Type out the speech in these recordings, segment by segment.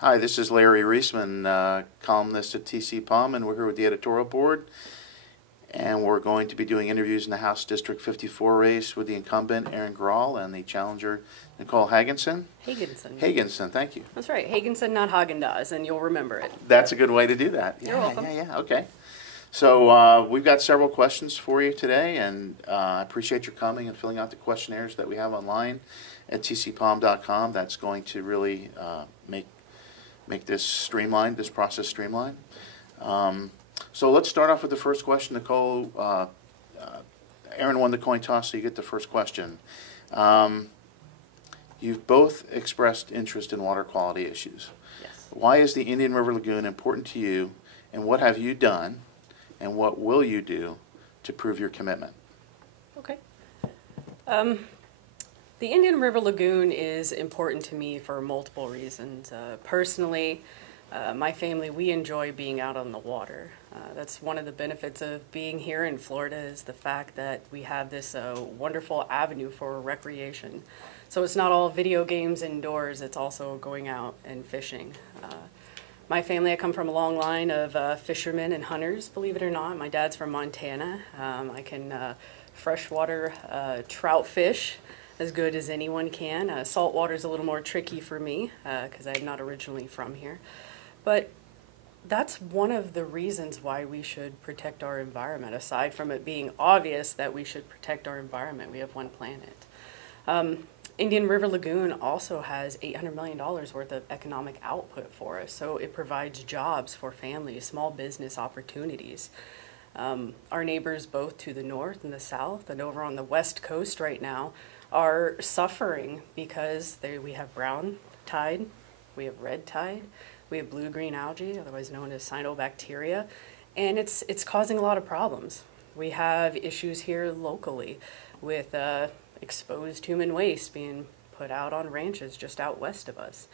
Hi, this is Larry Reisman, columnist at TCPalm, and we're here with the editorial board. And we're going to be doing interviews in the House District 54 race with the incumbent, Erin Grall, and the challenger, Nicole Haagenson. Haagenson, thank you. That's right, Haagenson, not Haagen-Dazs, and you'll remember it. That's a good way to do that. You're welcome. Okay. So we've got several questions for you today, and I appreciate your coming and filling out the questionnaires that we have online at tcpalm.com. That's going to really make this streamlined, this process streamlined. So let's start off with the first question. Nicole, Erin won the coin toss, so you get the first question. You've both expressed interest in water quality issues. Yes. Why is the Indian River Lagoon important to you, and what have you done, and what will you do to prove your commitment? Okay. The Indian River Lagoon is important to me for multiple reasons. Personally, my family, we enjoy being out on the water. That's one of the benefits of being here in Florida, is the fact that we have this wonderful avenue for recreation. So it's not all video games indoors, it's also going out and fishing. My family, I come from a long line of fishermen and hunters, believe it or not. My dad's from Montana. I can freshwater trout fish as good as anyone can. Saltwater is a little more tricky for me because I'm not originally from here. But that's one of the reasons why we should protect our environment, aside from it being obvious that we should protect our environment. We have one planet. Indian River Lagoon also has $800 million worth of economic output for us, so it provides jobs for families, small business opportunities. Our neighbors both to the north and the south and over on the west coast right now are suffering because we have brown tide, we have red tide, we have blue-green algae, otherwise known as cyanobacteria, and it's causing a lot of problems. We have issues here locally with exposed human waste being put out on ranches just out west of us,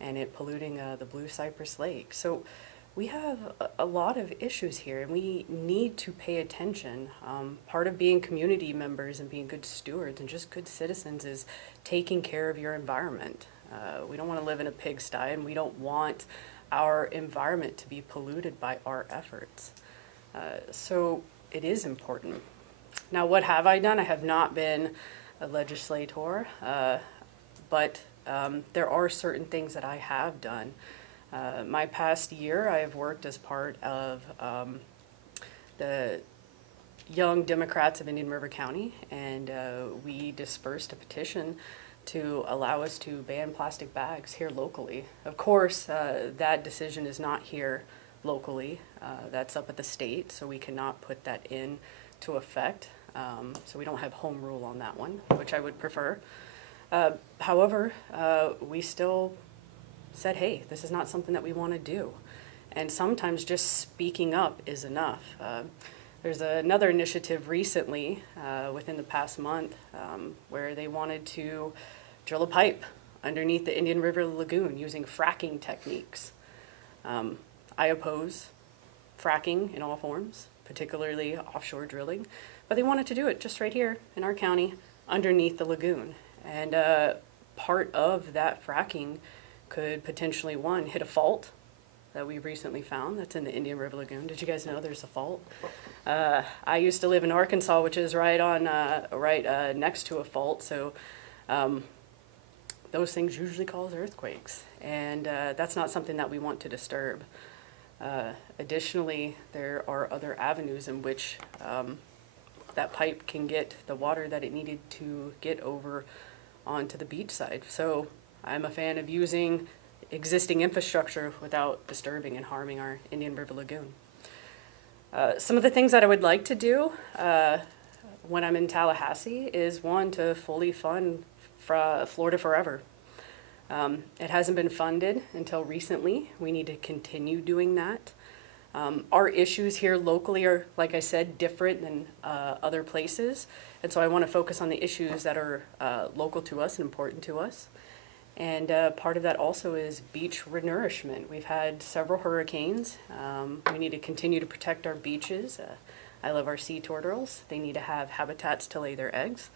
and it polluting the Blue Cypress Lake. So we have a lot of issues here, and we need to pay attention. Part of being community members and being good stewards and just good citizens is taking care of your environment. We don't want to live in a pigsty, and we don't want our environment to be polluted by our efforts. So it is important. Now, what have I done? I have not been a legislator, but there are certain things that I have done. My past year, I have worked as part of the Young Democrats of Indian River County, and we dispersed a petition to allow us to ban plastic bags here locally. Of course, that decision is not here locally. That's up at the state, so we cannot put that into effect. So we don't have home rule on that one, which I would prefer. However, we still said, hey, this is not something that we want to do. And sometimes just speaking up is enough. There's another initiative recently, within the past month, where they wanted to drill a pipe underneath the Indian River Lagoon using fracking techniques. I oppose fracking in all forms, particularly offshore drilling, but they wanted to do it just right here in our county underneath the lagoon. And part of that fracking could potentially, one, hit a fault that we recently found that's in the Indian River Lagoon. Did you guys know there's a fault? I used to live in Arkansas, which is right next to a fault, so those things usually cause earthquakes, and that's not something that we want to disturb. Additionally, there are other avenues in which that pipe can get the water that it needed to get over onto the beach side. So I'm a fan of using existing infrastructure without disturbing and harming our Indian River Lagoon. Some of the things that I would like to do when I'm in Tallahassee is, one, to fully fund Florida Forever. It hasn't been funded until recently. We need to continue doing that. Our issues here locally are, like I said, different than other places, and so I want to focus on the issues that are local to us and important to us. And part of that also is beach renourishment. We've had several hurricanes. We need to continue to protect our beaches. I love our sea turtles. They need to have habitats to lay their eggs.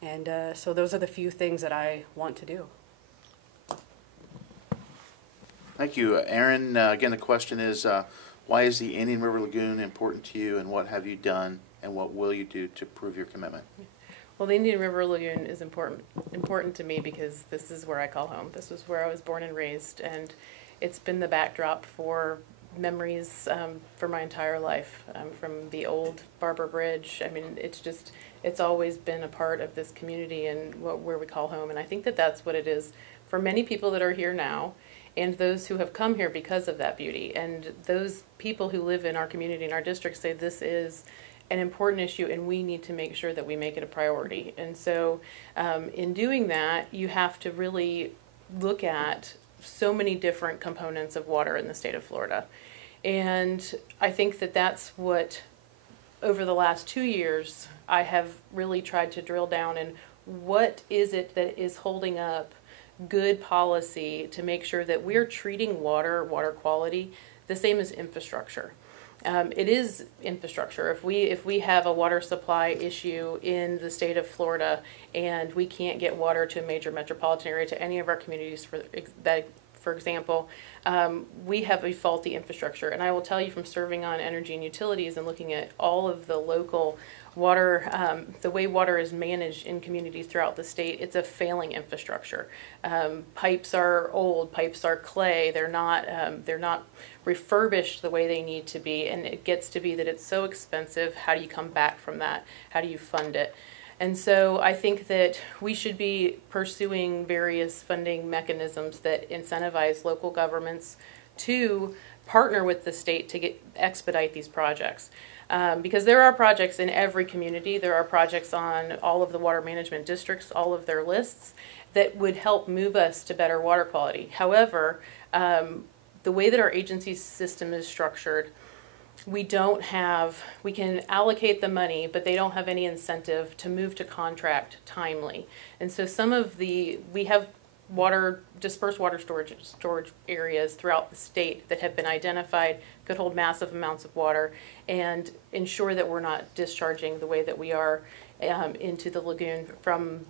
And so those are the few things that I want to do. Thank you. Erin, again, the question is, why is the Indian River Lagoon important to you, and what have you done, and what will you do to prove your commitment? Well, the Indian River Lagoon is important to me because this is where I call home. This is where I was born and raised, and it's been the backdrop for memories for my entire life, from the old Barber Bridge. I mean, it's always been a part of this community and where we call home, and I think that that's what it is for many people that are here now, and those who have come here because of that beauty. And those people who live in our community, in our district, say this is an important issue and we need to make sure that we make it a priority. And so in doing that, you have to really look at so many different components of water in the state of Florida. And I think that that's what, over the last 2 years, I have really tried to drill down in what is it that is holding up good policy to make sure that we're treating water quality, the same as infrastructure. It is infrastructure. If we have a water supply issue in the state of Florida and we can't get water to a major metropolitan area, to any of our communities, for example, we have a faulty infrastructure. And I will tell you, from serving on energy and utilities and looking at all of the local water, the way water is managed in communities throughout the state, it's a failing infrastructure. Pipes are old, pipes are clay, they're not refurbished the way they need to be, and it gets to be that it's so expensive. How do you come back from that? How do you fund it? And so I think that we should be pursuing various funding mechanisms that incentivize local governments to partner with the state to expedite these projects. Because there are projects in every community, there are projects on all of the water management districts, all of their lists, that would help move us to better water quality. However, the way that our agency system is structured, we can allocate the money, but they don't have any incentive to move to contract timely. And so we have dispersed water storage areas throughout the state that have been identified, could hold massive amounts of water and ensure that we're not discharging the way that we are into the lagoon from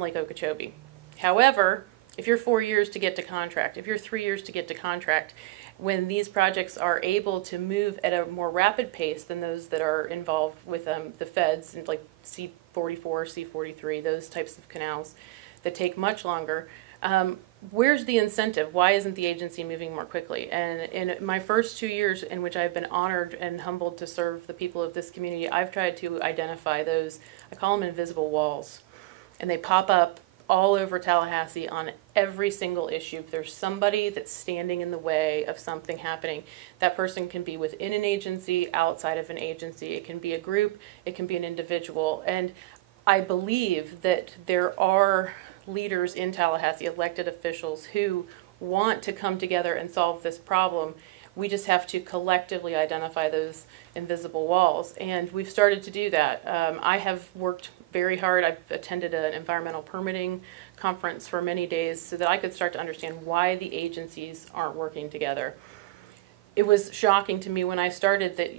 Lake Okeechobee. However, if you're 4 years to get to contract, if you're 3 years to get to contract, when these projects are able to move at a more rapid pace than those that are involved with the feds, and like C44, C43, those types of canals that take much longer, where's the incentive? Why isn't the agency moving more quickly? And in my first 2 years, in which I've been honored and humbled to serve the people of this community, I've tried to identify those, I call them invisible walls, and they pop up all over Tallahassee on every single issue. If there's somebody that's standing in the way of something happening, that person can be within an agency, outside of an agency. It can be a group, it can be an individual. And I believe that there are leaders in Tallahassee, elected officials, who want to come together and solve this problem. We just have to collectively identify those invisible walls. And we've started to do that. I have worked very hard. I've attended an environmental permitting conference for many days so that I could start to understand why the agencies aren't working together. It was shocking to me when I started that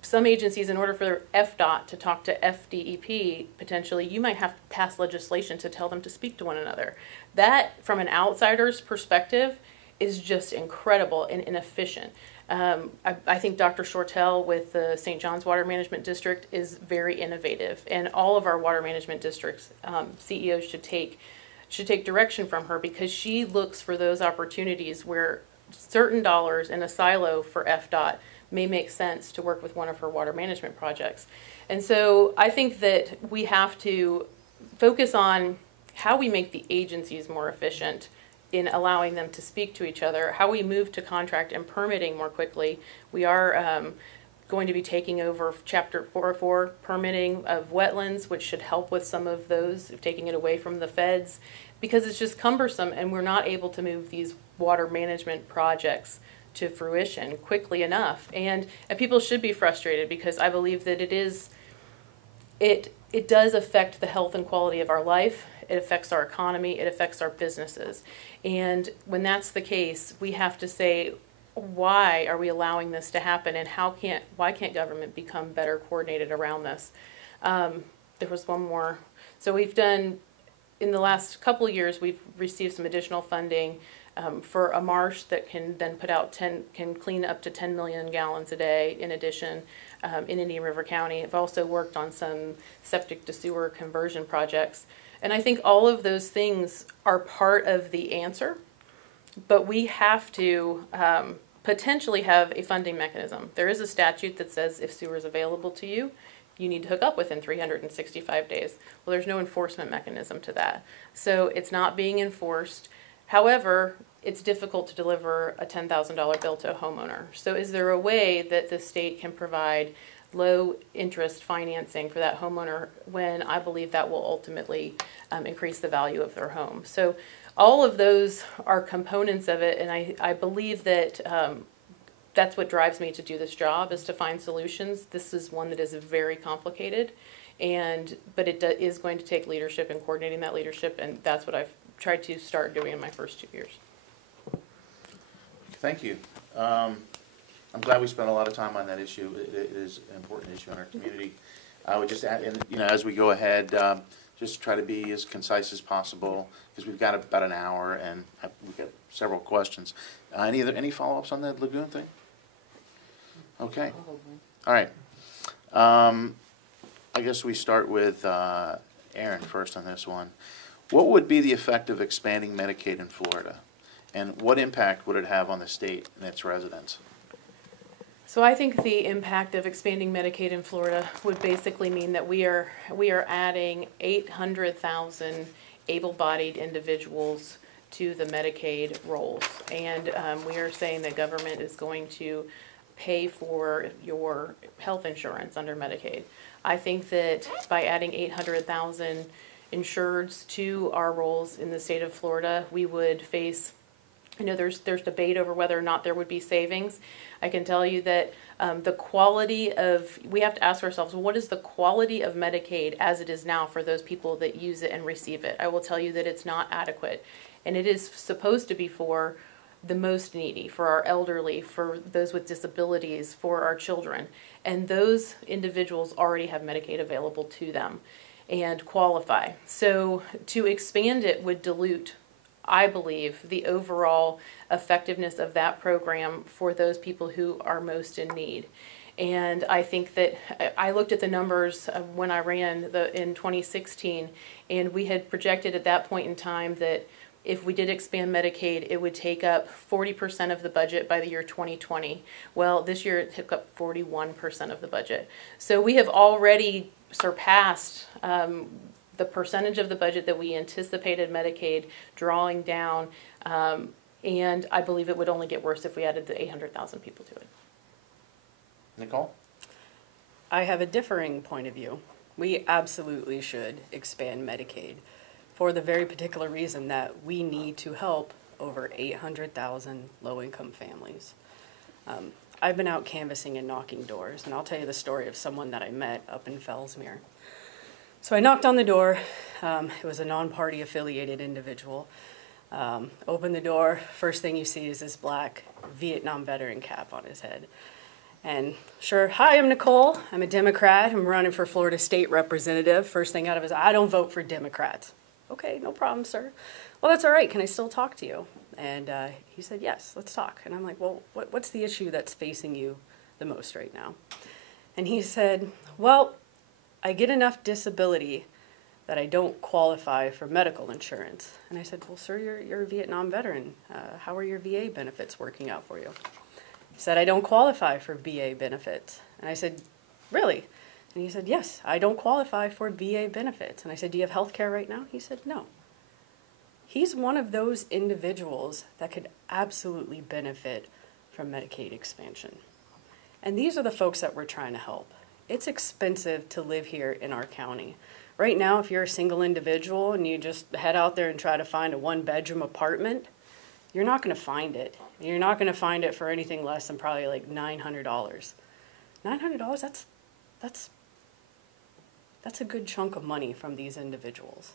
some agencies, in order for FDOT to talk to FDEP, potentially, you might have to pass legislation to tell them to speak to one another. That, from an outsider's perspective, is just incredible and inefficient. I think Dr. Shortell with the St. John's Water Management District is very innovative, and all of our water management districts, CEOs should take direction from her, because she looks for those opportunities where certain dollars in a silo for FDOT may make sense to work with one of her water management projects. And so I think that we have to focus on how we make the agencies more efficient in allowing them to speak to each other, how we move to contract and permitting more quickly. We are going to be taking over Chapter 404 permitting of wetlands, which should help with some of those, taking it away from the feds, because it's just cumbersome and we're not able to move these water management projects to fruition quickly enough. And people should be frustrated, because I believe that it does affect the health and quality of our life. It affects our economy, it affects our businesses. And when that's the case, we have to say, why are we allowing this to happen, and why can't government become better coordinated around this? There was one more. So we've done, in the last couple of years, we've received some additional funding for a marsh that can then put out can clean up to 10 million gallons a day in addition in Indian River County. I've also worked on some septic to sewer conversion projects. And I think all of those things are part of the answer, but we have to potentially have a funding mechanism. There is a statute that says if sewer is available to you, you need to hook up within 365 days. Well, there's no enforcement mechanism to that. So it's not being enforced. However, it's difficult to deliver a $10,000 bill to a homeowner. So is there a way that the state can provide low interest financing for that homeowner when I believe that will ultimately increase the value of their home? So all of those are components of it, and I believe that that's what drives me to do this job, is to find solutions. This is one that is very complicated, but it is going to take leadership and coordinating that leadership, and that's what I've tried to start doing in my first 2 years. Thank you. I'm glad we spent a lot of time on that issue. It is an important issue in our community. I would just add, and, as we go ahead, just try to be as concise as possible, because we've got about an hour and we've got several questions. Any follow-ups on the Lagoon thing? Okay. All right. I guess we start with Erin first on this one. What would be the effect of expanding Medicaid in Florida? And what impact would it have on the state and its residents? So I think the impact of expanding Medicaid in Florida would basically mean that we are adding 800,000 able-bodied individuals to the Medicaid rolls, and we are saying that government is going to pay for your health insurance under Medicaid. I think that by adding 800,000 insureds to our rolls in the state of Florida, we would face, there's debate over whether or not there would be savings. I can tell you that the quality of, we have to ask ourselves, what is the quality of Medicaid as it is now for those people that use it and receive it? I will tell you that it's not adequate. And it is supposed to be for the most needy, for our elderly, for those with disabilities, for our children. And those individuals already have Medicaid available to them and qualify. So to expand it would dilute, I believe, the overall effectiveness of that program for those people who are most in need. And I think that I looked at the numbers when I ran in 2016, and we had projected at that point in time that if we did expand Medicaid, it would take up 40% of the budget by the year 2020. Well, this year it took up 41% of the budget. So we have already surpassed the percentage of the budget that we anticipated Medicaid drawing down, and I believe it would only get worse if we added the 800,000 people to it. Nicole? I have a differing point of view. We absolutely should expand Medicaid for the very particular reason that we need to help over 800,000 low-income families. I've been out canvassing and knocking doors, and I'll tell you the story of someone that I met up in Fellsmere. So I knocked on the door. It was a non-party affiliated individual. Opened the door. First thing you see is this black Vietnam veteran cap on his head. And sure, hi, I'm Nicole. I'm a Democrat. I'm running for Florida State Representative. First thing out of his, I don't vote for Democrats. Okay, no problem, sir. Well, that's all right. Can I still talk to you? And he said, yes, let's talk. And I'm like, well, what's the issue that's facing you the most right now? And he said, well, I get enough disability that I don't qualify for medical insurance. And I said, well, sir, you're a Vietnam veteran. How are your VA benefits working out for you? He said, I don't qualify for VA benefits. And I said, really? And he said, yes, I don't qualify for VA benefits. And I said, do you have health care right now? He said, no. He's one of those individuals that could absolutely benefit from Medicaid expansion. And these are the folks that we're trying to help. It's expensive to live here in our county. Right now, if you're a single individual and you just head out there and try to find a one-bedroom apartment, you're not going to find it. You're not going to find it for anything less than probably like $900. $900, that's a good chunk of money from these individuals.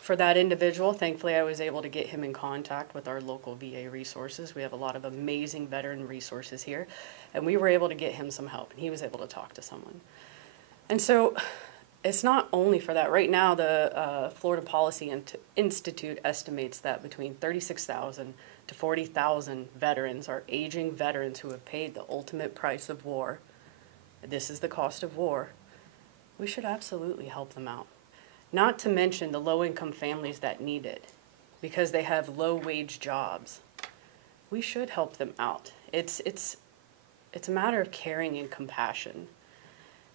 For that individual, thankfully, I was able to get him in contact with our local VA resources. We have a lot of amazing veteran resources here, and we were able to get him some help, and he was able to talk to someone. And so it's not only for that. Right now, the Florida Policy Institute estimates that between 36,000 to 40,000 veterans are aging veterans who have paid the ultimate price of war. This is the cost of war. We should absolutely help them out. Not to mention the low-income families that need it because they have low-wage jobs. We should help them out. It's a matter of caring and compassion.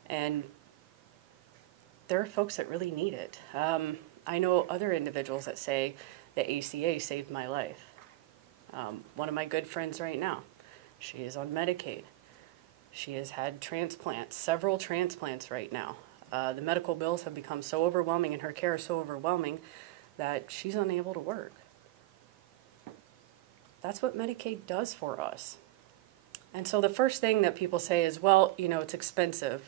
And there are folks that really need it. I know other individuals that say the ACA saved my life. One of my good friends right now, she is on Medicaid. She has had transplants, several transplants right now. The medical bills have become so overwhelming and her care is so overwhelming that she's unable to work. That's what Medicaid does for us. And so the first thing that people say is, well, you know, it's expensive.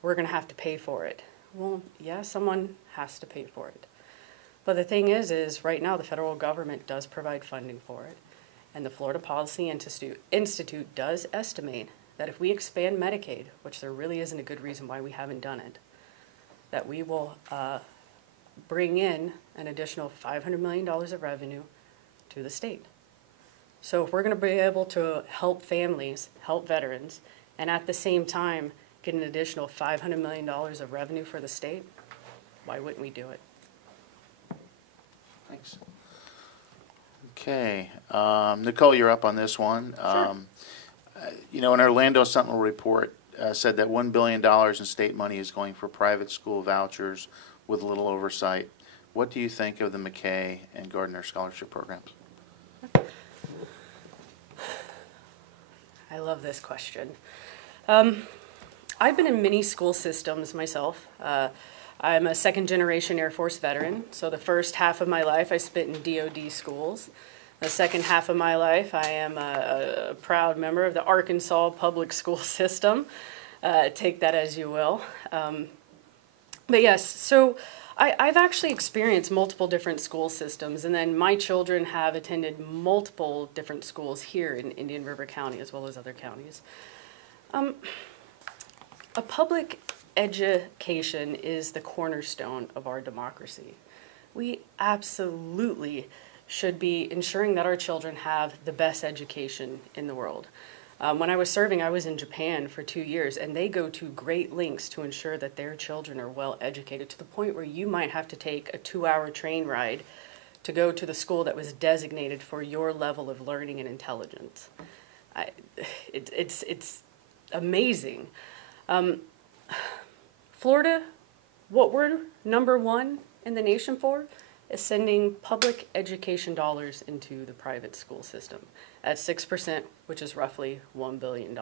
We're going to have to pay for it. Well, yeah, someone has to pay for it. But the thing is right now the federal government does provide funding for it. And the Florida Policy Institute does estimate that if we expand Medicaid, which there really isn't a good reason why we haven't done it, that we will bring in an additional $500 million of revenue to the state. So if we're going to be able to help families, help veterans, and at the same time get an additional $500 million of revenue for the state, why wouldn't we do it? Thanks. Okay, Nicole, you're up on this one. Sure. You know, an Orlando Sentinel report said that $1 billion in state money is going for private school vouchers with little oversight. What do you think of the McKay and Gardner scholarship programs? I love this question. I've been in many school systems myself. I'm a second-generation Air Force veteran, so the first half of my life I spent in DoD schools. The second half of my life I am a proud member of the Arkansas public school system. Take that as you will. But yes, so I've actually experienced multiple different school systems, and then my children have attended multiple different schools here in Indian River County as well as other counties. A public education is the cornerstone of our democracy. We absolutely should be ensuring that our children have the best education in the world. When I was serving, I was in Japan for 2 years, and they go to great lengths to ensure that their children are well educated to the point where you might have to take a 2-hour train ride to go to the school that was designated for your level of learning and intelligence. It's amazing. Florida, what we're #1 in the nation for is sending public education dollars into the private school system at 6%, which is roughly $1 billion.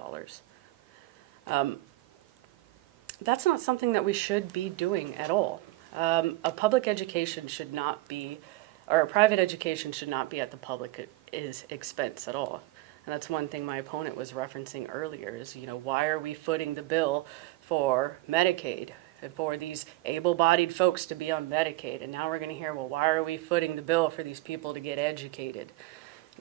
That's not something that we should be doing at all. A public education should not be, or a private education should not be at the public expense at all. And that's one thing my opponent was referencing earlier is, you know, why are we footing the bill for Medicaid and for these able-bodied folks to be on Medicaid? And now we're going to hear, well, why are we footing the bill for these people to get educated?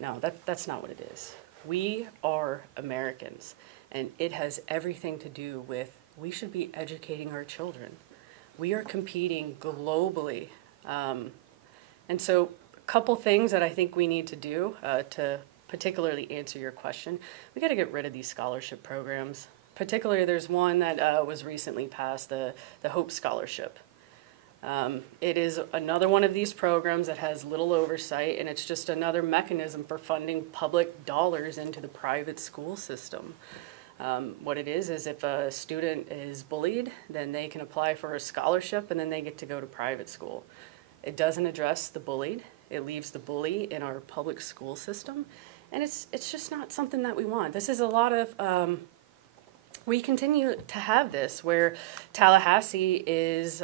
No, that's not what it is. We are Americans, and it has everything to do with we should be educating our children. We are competing globally. And so a couple things that I think we need to do to particularly answer your question, we got to get rid of these scholarship programs. Particularly, there's one that was recently passed, the Hope Scholarship. It is another one of these programs that has little oversight, and it's just another mechanism for funding public dollars into the private school system. What it is if a student is bullied, then they can apply for a scholarship, and then they get to go to private school. It doesn't address the bullied. It leaves the bully in our public school system, and it's just not something that we want. This is a lot of... we continue to have this where Tallahassee is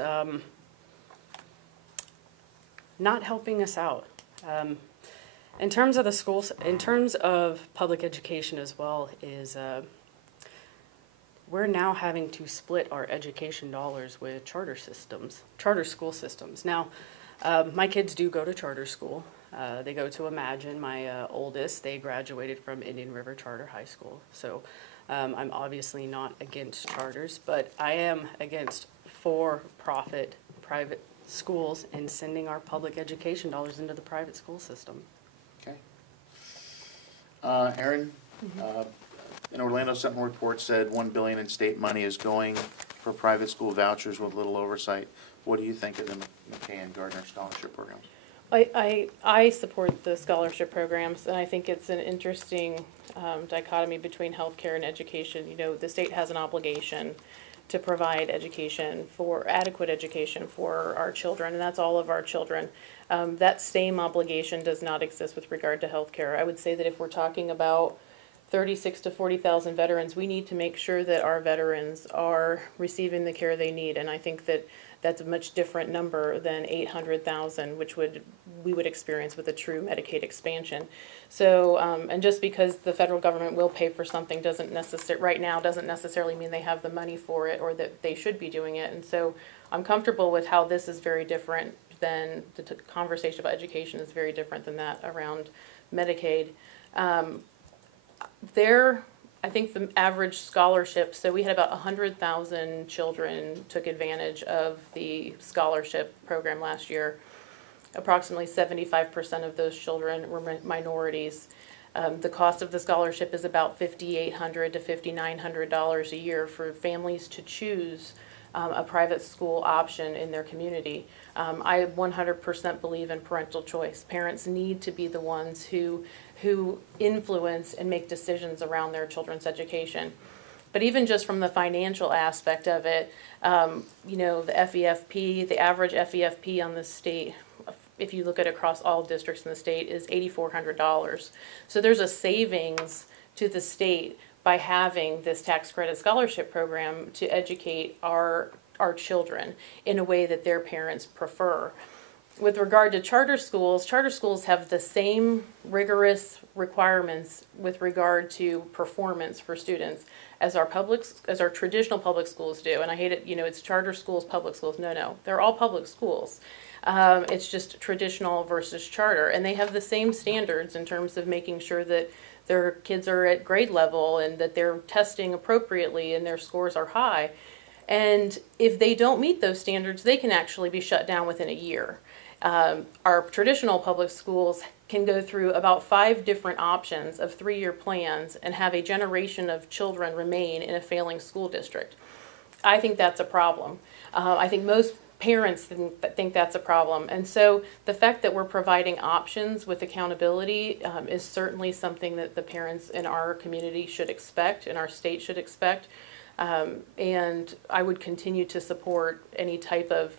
not helping us out. In terms of the schools, in terms of public education as well, is we're now having to split our education dollars with charter school systems. Now, my kids do go to charter school. They go to Imagine. My oldest, they graduated from Indian River Charter High School. So I'm obviously not against charters, but I am against for-profit private schools and sending our public education dollars into the private school system. Okay. Erin, an Orlando Sentinel report said $1 billion in state money is going for private school vouchers with little oversight. What do you think of the McKay and Gardner scholarship programs? I support the scholarship programs, and I think it's an interesting dichotomy between healthcare and education. You know, the state has an obligation to provide education adequate education for our children, and that's all of our children. That same obligation does not exist with regard to healthcare. I would say that if we're talking about 36 to 40,000 veterans, we need to make sure that our veterans are receiving the care they need, and I think that that's a much different number than 800,000, which we would experience with a true Medicaid expansion. So, and just because the federal government will pay for something doesn't necessarily mean they have the money for it or that they should be doing it. And so I'm comfortable with how this is very different than the conversation about education is very different than that around Medicaid. I think the average scholarship, so we had about 100,000 children took advantage of the scholarship program last year. Approximately 75% of those children were minorities. The cost of the scholarship is about $5,800 to $5,900 a year for families to choose a private school option in their community. I 100% believe in parental choice. Parents need to be the ones who influence and make decisions around their children's education. But even just from the financial aspect of it, you know, the FEFP, the average FEFP on the state, if you look at across all districts in the state, is $8,400. So there's a savings to the state by having this tax credit scholarship program to educate our children in a way that their parents prefer. With regard to charter schools have the same rigorous requirements with regard to performance for students as our traditional public schools do. And I hate it, you know, it's charter schools, public schools. No, they're all public schools. It's just traditional versus charter, and they have the same standards in terms of making sure that their kids are at grade level and that they're testing appropriately and their scores are high. And if they don't meet those standards, they can actually be shut down within a year. Our traditional public schools can go through about 5 different options of 3-year plans and have a generation of children remain in a failing school district. I think that's a problem. I think most parents think that's a problem. And so the fact that we're providing options with accountability is certainly something that the parents in our community should expect, and our state should expect. And I would continue to support any type of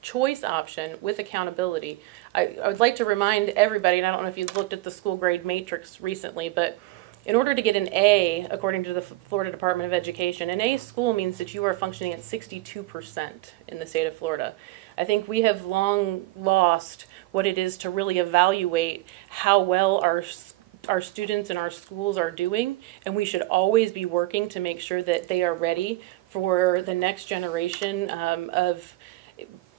choice option with accountability. I would like to remind everybody, and I don't know if you've looked at the school grade matrix recently, but in order to get an A, according to the Florida Department of Education, an A school means that you are functioning at 62% in the state of Florida. I think we have long lost what it is to really evaluate how well our students and our schools are doing, and we should always be working to make sure that they are ready for the next generation of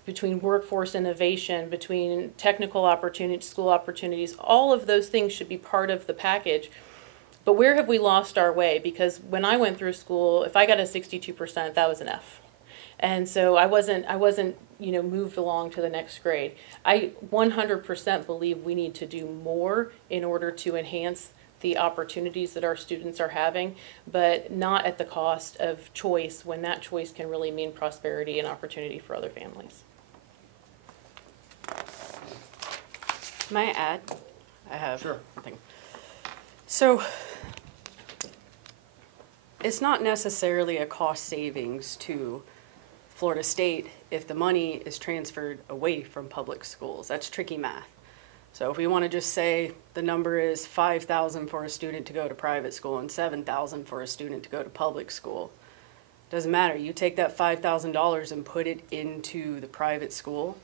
between workforce innovation, between technical opportunities, school opportunities. All of those things should be part of the package. But where have we lost our way? Because when I went through school, if I got a 62%, that was an F. And so I wasn't, moved along to the next grade. I 100% believe we need to do more in order to enhance the opportunities that our students are having, but not at the cost of choice, when that choice can really mean prosperity and opportunity for other families. May I add? I have Sure. nothing. So it's not necessarily a cost savings to Florida State if the money is transferred away from public schools. That's tricky math. So if we want to just say the number is $5,000 for a student to go to private school and $7,000 for a student to go to public school, doesn't matter. You take that $5,000 and put it into the private school,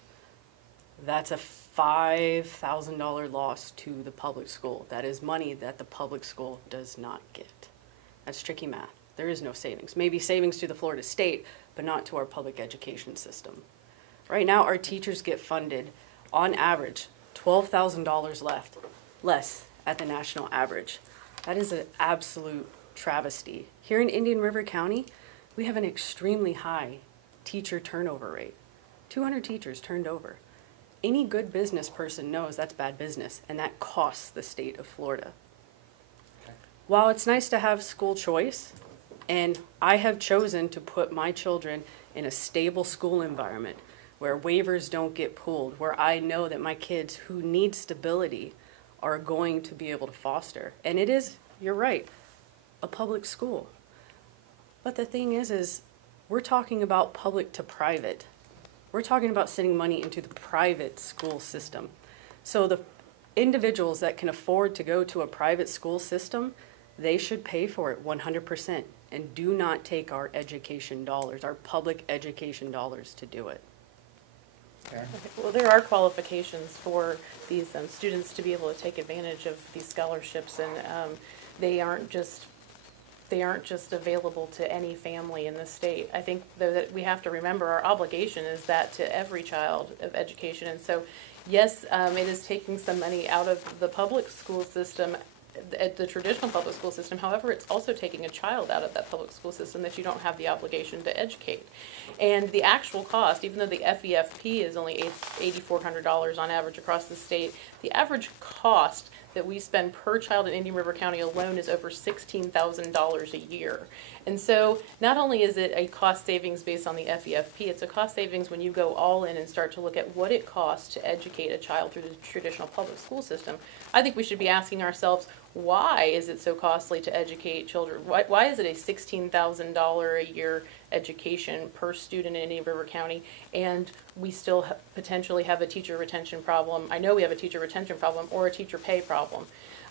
that's a $5,000 loss to the public school. That is money that the public school does not get. That's tricky math. There is no savings. Maybe savings to the Florida State, but not to our public education system. Right now, our teachers get funded, on average, $12,000 less at the national average. That is an absolute travesty. Here in Indian River County, we have an extremely high teacher turnover rate. 200 teachers turned over. Any good business person knows that's bad business, and that costs the state of Florida. Okay. While it's nice to have school choice, and I have chosen to put my children in a stable school environment where waivers don't get pulled, where I know that my kids who need stability are going to be able to foster. And it is, you're right, a public school. But the thing is we're talking about public to private. We're talking about sending money into the private school system. So the individuals that can afford to go to a private school system, they should pay for it 100% and do not take our education dollars, our public education dollars to do it. Okay. Well, there are qualifications for these students to be able to take advantage of these scholarships, and they aren't just available to any family in the state. I think though that we have to remember our obligation is that to every child of education. And so, yes, it is taking some money out of the public school system, the traditional public school system. However, it's also taking a child out of that public school system that you don't have the obligation to educate. And the actual cost, even though the FEFP is only $8,400 on average across the state, the average cost that we spend per child in Indian River County alone is over $16,000 a year. And so not only is it a cost savings based on the FEFP, it's a cost savings when you go all in and start to look at what it costs to educate a child through the traditional public school system. I think we should be asking ourselves, why is it so costly to educate children? Why is it a $16,000 a year education per student in Indian River County, and we still potentially have a teacher retention problem? I know we have a teacher retention problem or a teacher pay problem.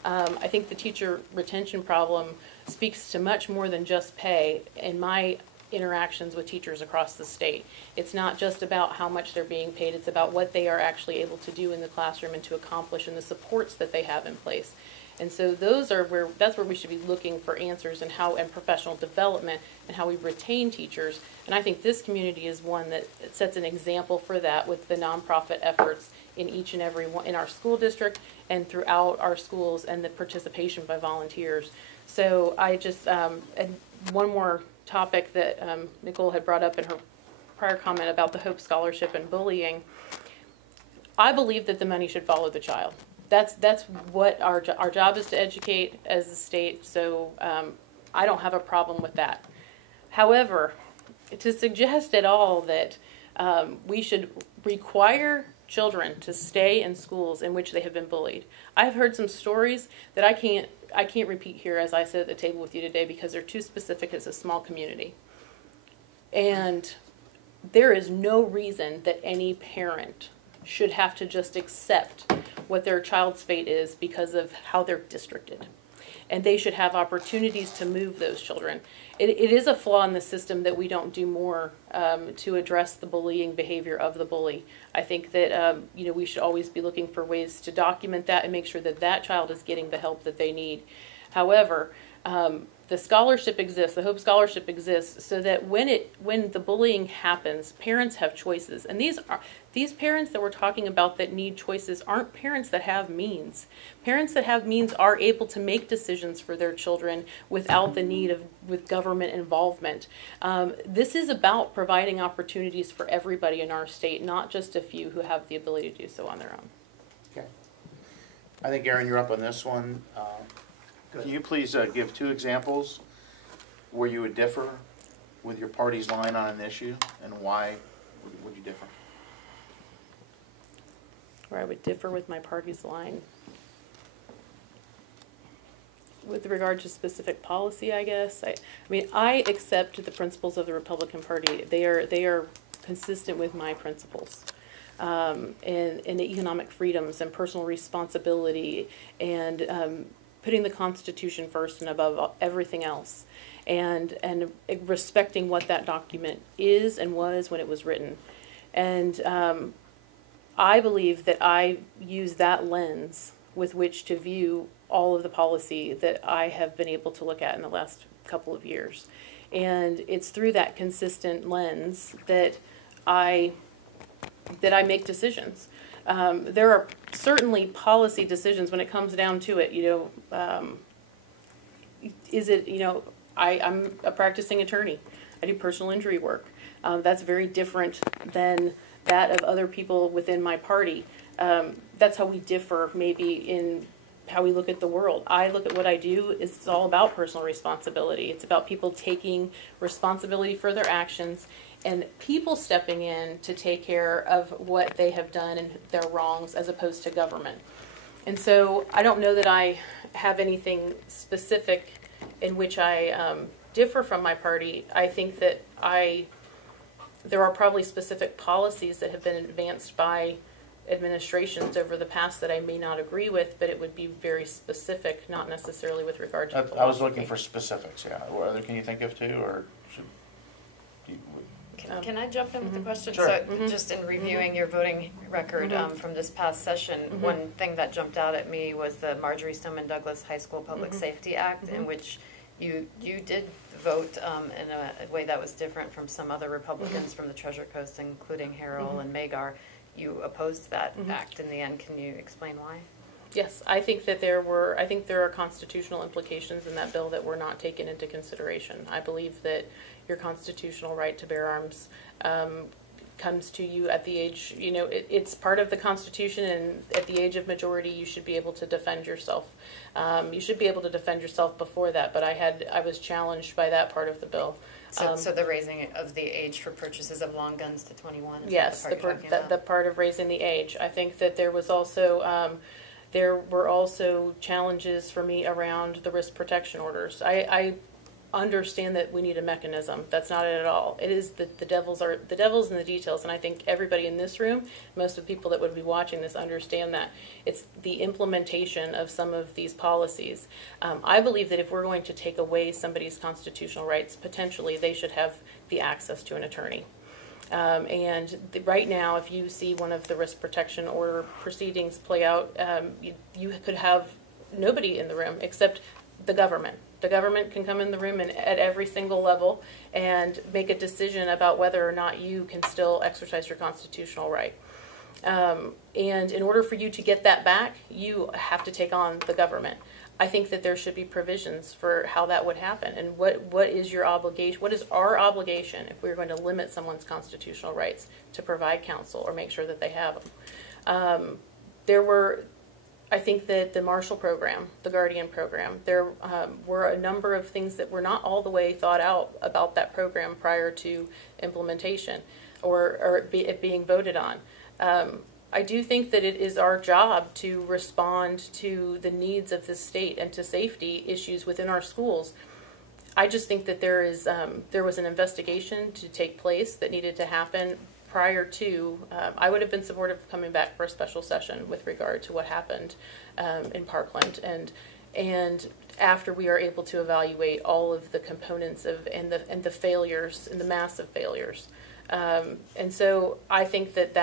I think the teacher retention problem speaks to much more than just pay. In my interactions with teachers across the state, it's not just about how much they're being paid, it's about what they are actually able to do in the classroom and to accomplish and the supports that they have in place. And so that's where we should be looking for answers, and professional development and how we retain teachers. And I think this community is one that sets an example for that with the nonprofit efforts in each and every one in our school district and throughout our schools, and the participation by volunteers. So I just, and one more topic that Nicole had brought up in her prior comment about the Hope Scholarship and bullying. I believe that the money should follow the child. That's what our job is, to educate as a state, so I don't have a problem with that. However, to suggest at all that we should require children to stay in schools in which they have been bullied. I've heard some stories that I can't repeat here as I sit at the table with you today because they're too specific. It's a small community. And there is no reason that any parent should have to just accept what their child's fate is because of how they're districted. And they should have opportunities to move those children. It is a flaw in the system that we don't do more to address the bullying behavior of the bully. I think that we should always be looking for ways to document that and make sure that that child is getting the help that they need. However, the scholarship exists, the Hope Scholarship exists, so that when the bullying happens, parents have choices. And these parents that we're talking about that need choices aren't parents that have means. Parents that have means are able to make decisions for their children without the need with government involvement. This is about providing opportunities for everybody in our state, not just a few who have the ability to do so on their own. Okay. I think, Erin, you're up on this one. Can you please give 2 examples where you would differ with your party's line on an issue, and why would you differ? Where I would differ with my party's line. With regard to specific policy, I guess. I mean, I accept the principles of the Republican Party. They are consistent with my principles. And the economic freedoms and personal responsibility, and putting the Constitution first and above everything else, and respecting what that document is and was when it was written. And I believe that I use that lens with which to view all of the policy that I have been able to look at in the last couple of years. And it's through that consistent lens that I make decisions. There are certainly policy decisions when it comes down to it. Is it, I'm a practicing attorney. I do personal injury work. That's very different than that of other people within my party. That's how we differ maybe in how we look at the world. I look at what I do, it's all about personal responsibility. It's about people taking responsibility for their actions and people stepping in to take care of what they have done and their wrongs as opposed to government. And so I don't know that I have anything specific in which I differ from my party. I think that there are probably specific policies that have been advanced by administrations over the past that I may not agree with, but it would be very specific, not necessarily with regard to I was looking for specifics, yeah. What other can you think of too, or should you? Can I jump in with the question? Sure. So just in reviewing your voting record from this past session, one thing that jumped out at me was the Marjorie Stoneman Douglas High School Public Safety Act, in which you did vote in a way that was different from some other Republicans from the Treasure Coast, including Harrell and Magar. You opposed that act in the end. Can you explain why? Yes, I think that there are constitutional implications in that bill that were not taken into consideration. I believe that your constitutional right to bear arms comes to you at the age, it's part of the Constitution, and at the age of majority, you should be able to defend yourself. You should be able to defend yourself before that, but I was challenged by that part of the bill. So the raising of the age for purchases of long guns to 21? Yes, the part of raising the age. I think that there was also there were also challenges for me around the risk protection orders. I understand that we need a mechanism. That's not it at all. It is the devil's in the details, and I think everybody in this room, most of the people that would be watching this, understand that. It's the implementation of some of these policies. I believe that if we're going to take away somebody's constitutional rights, potentially they should have the access to an attorney. Right now, if you see one of the risk protection order proceedings play out, you could have nobody in the room except the government. The government can come in the room and at every single level and make a decision about whether or not you can still exercise your constitutional right. And in order for you to get that back, you have to take on the government. I think that there should be provisions for how that would happen, and what is your obligation? What is our obligation if we're going to limit someone's constitutional rights to provide counsel or make sure that they have them? I think that the Marshall program, the Guardian program, there were a number of things that were not all the way thought out about that program prior to implementation or it being voted on. I do think that it is our job to respond to the needs of the state and to safety issues within our schools. I just think that there was an investigation to take place that needed to happen prior to, I would have been supportive of coming back for a special session with regard to what happened in Parkland, and after we are able to evaluate all of the components and the failures and the massive failures, and so I think that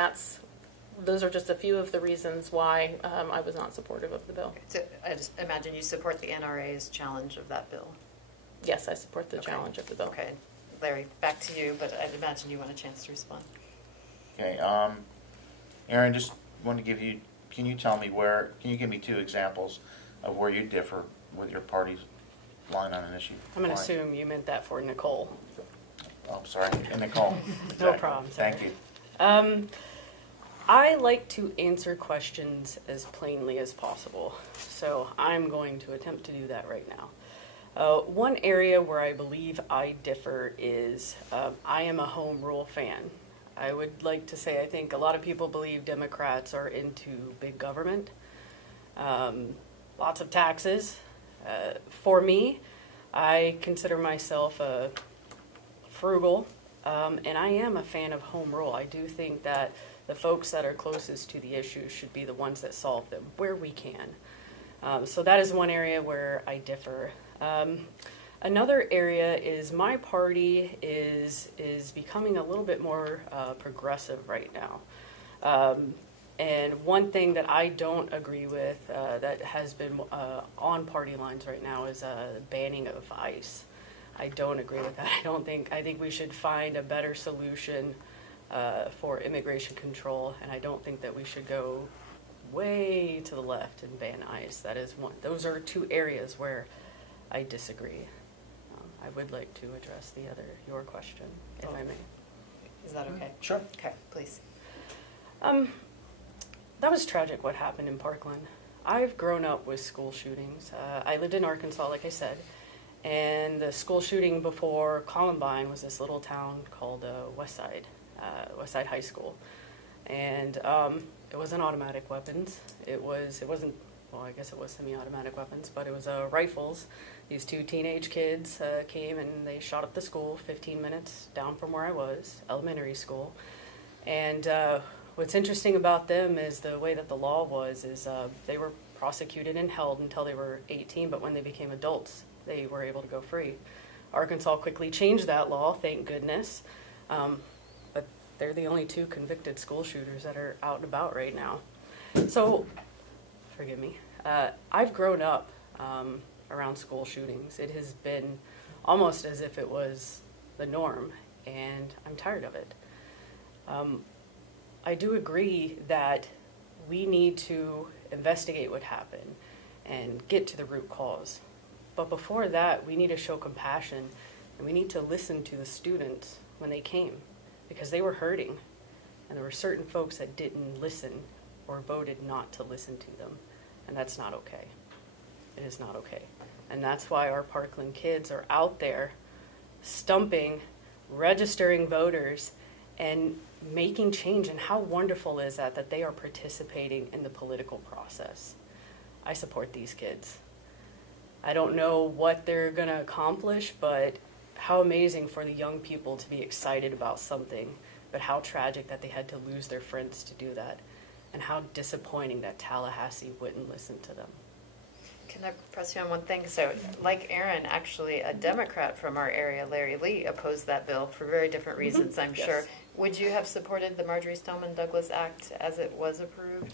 those are just a few of the reasons why I was not supportive of the bill. So I just imagine you support the NRA's challenge of that bill. Yes, I support the challenge of the bill. Okay, Larry, back to you, but I'd imagine you want a chance to respond. Okay, Erin, just want to give you, can you give me 2 examples of where you differ with your party's line on an issue? I'm going to assume you meant that for Nicole. Oh, I'm sorry, and Nicole. No problem. Thank you. I like to answer questions as plainly as possible, so I'm going to attempt to do that right now. One area where I believe I differ is I am a home rule fan. I would like to say I think a lot of people believe Democrats are into big government, lots of taxes. For me, I consider myself frugal, and I am a fan of home rule. I do think that the folks that are closest to the issues should be the ones that solve them where we can. So that is one area where I differ. Another area is my party is becoming a little bit more progressive right now. And one thing that I don't agree with that has been on party lines right now is banning of ICE. I don't agree with that. I think we should find a better solution for immigration control, and I don't think that we should go way to the left and ban ICE. That is one. Those are 2 areas where I disagree. I would like to address your question, if I may. Is that okay? Sure. Okay, please. That was tragic what happened in Parkland. I've grown up with school shootings. I lived in Arkansas, like I said, and the school shooting before Columbine was this little town called Westside High School. And it wasn't automatic weapons. It wasn't, well, I guess it was semi-automatic weapons, but it was rifles. These two teenage kids came and they shot up the school 15 minutes down from where I was, elementary school. And what's interesting about them is the way that the law was they were prosecuted and held until they were 18, but when they became adults, they were able to go free. Arkansas quickly changed that law, thank goodness. But they're the only two convicted school shooters that are out and about right now. So, forgive me, I've grown up around school shootings. It has been almost as if it was the norm, and I'm tired of it. I do agree that we need to investigate what happened and get to the root cause. But before that, we need to show compassion, and we need to listen to the students when they came, because they were hurting, and there were certain folks that didn't listen or voted not to listen to them, and that's not okay. It is not okay. And that's why our Parkland kids are out there stumping, registering voters, and making change. And how wonderful is that they are participating in the political process. I support these kids. I don't know what they're going to accomplish, but how amazing for the young people to be excited about something, but how tragic that they had to lose their friends to do that, and how disappointing that Tallahassee wouldn't listen to them. Can I press you on one thing? So, like Erin, actually, a Democrat from our area, Larry Lee, opposed that bill for very different reasons, I'm Yes. sure. Would you have supported the Marjorie Stoneman Douglas Act as it was approved?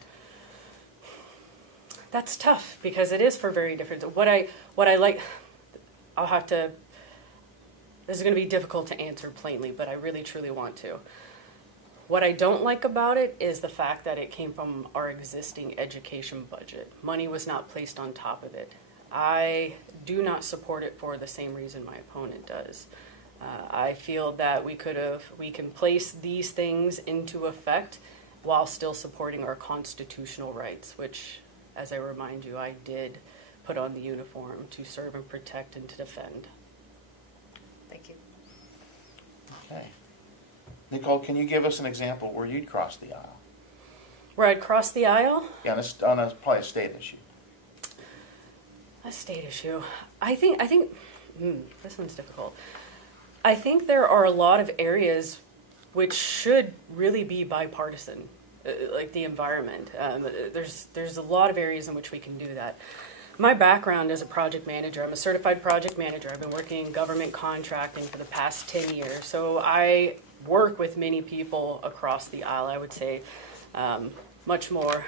That's tough because it is for very different. What I like, I'll have to. This is going to be difficult to answer plainly, but I really truly want to. What I don't like about it is the fact that it came from our existing education budget. Money was not placed on top of it. I do not support it for the same reason my opponent does. I feel that we can place these things into effect while still supporting our constitutional rights, which, as I remind you, I did put on the uniform to serve and protect and to defend. Thank you. Okay. Nicole, can you give us an example where you'd cross the aisle? Where I'd cross the aisle? Yeah, on probably a state issue. A state issue. I think this one's difficult. I think there are a lot of areas which should really be bipartisan, like the environment. There's a lot of areas in which we can do that. My background as a project manager, I'm a certified project manager. I've been working in government contracting for the past 10 years. So I work with many people across the aisle. I would say much more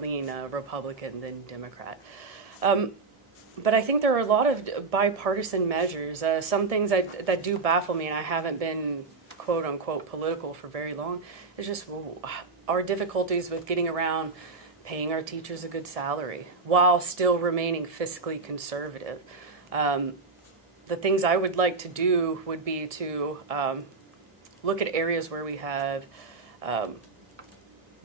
lean Republican than Democrat. But I think there are a lot of bipartisan measures. Some things that do baffle me, and I haven't been quote unquote political for very long, is just our difficulties with getting around paying our teachers a good salary while still remaining fiscally conservative. The things I would like to do would be to look at areas where we have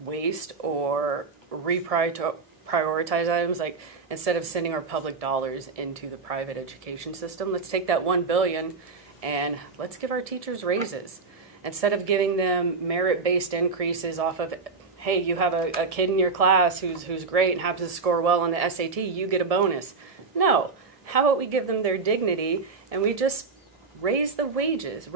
waste or reprioritize items. Like, instead of sending our public dollars into the private education system, let's take that $1 billion and let's give our teachers raises. Instead of giving them merit-based increases off of, hey, you have a kid in your class who's great and happens to score well on the SAT, you get a bonus. No. How about we give them their dignity and we just raise their wages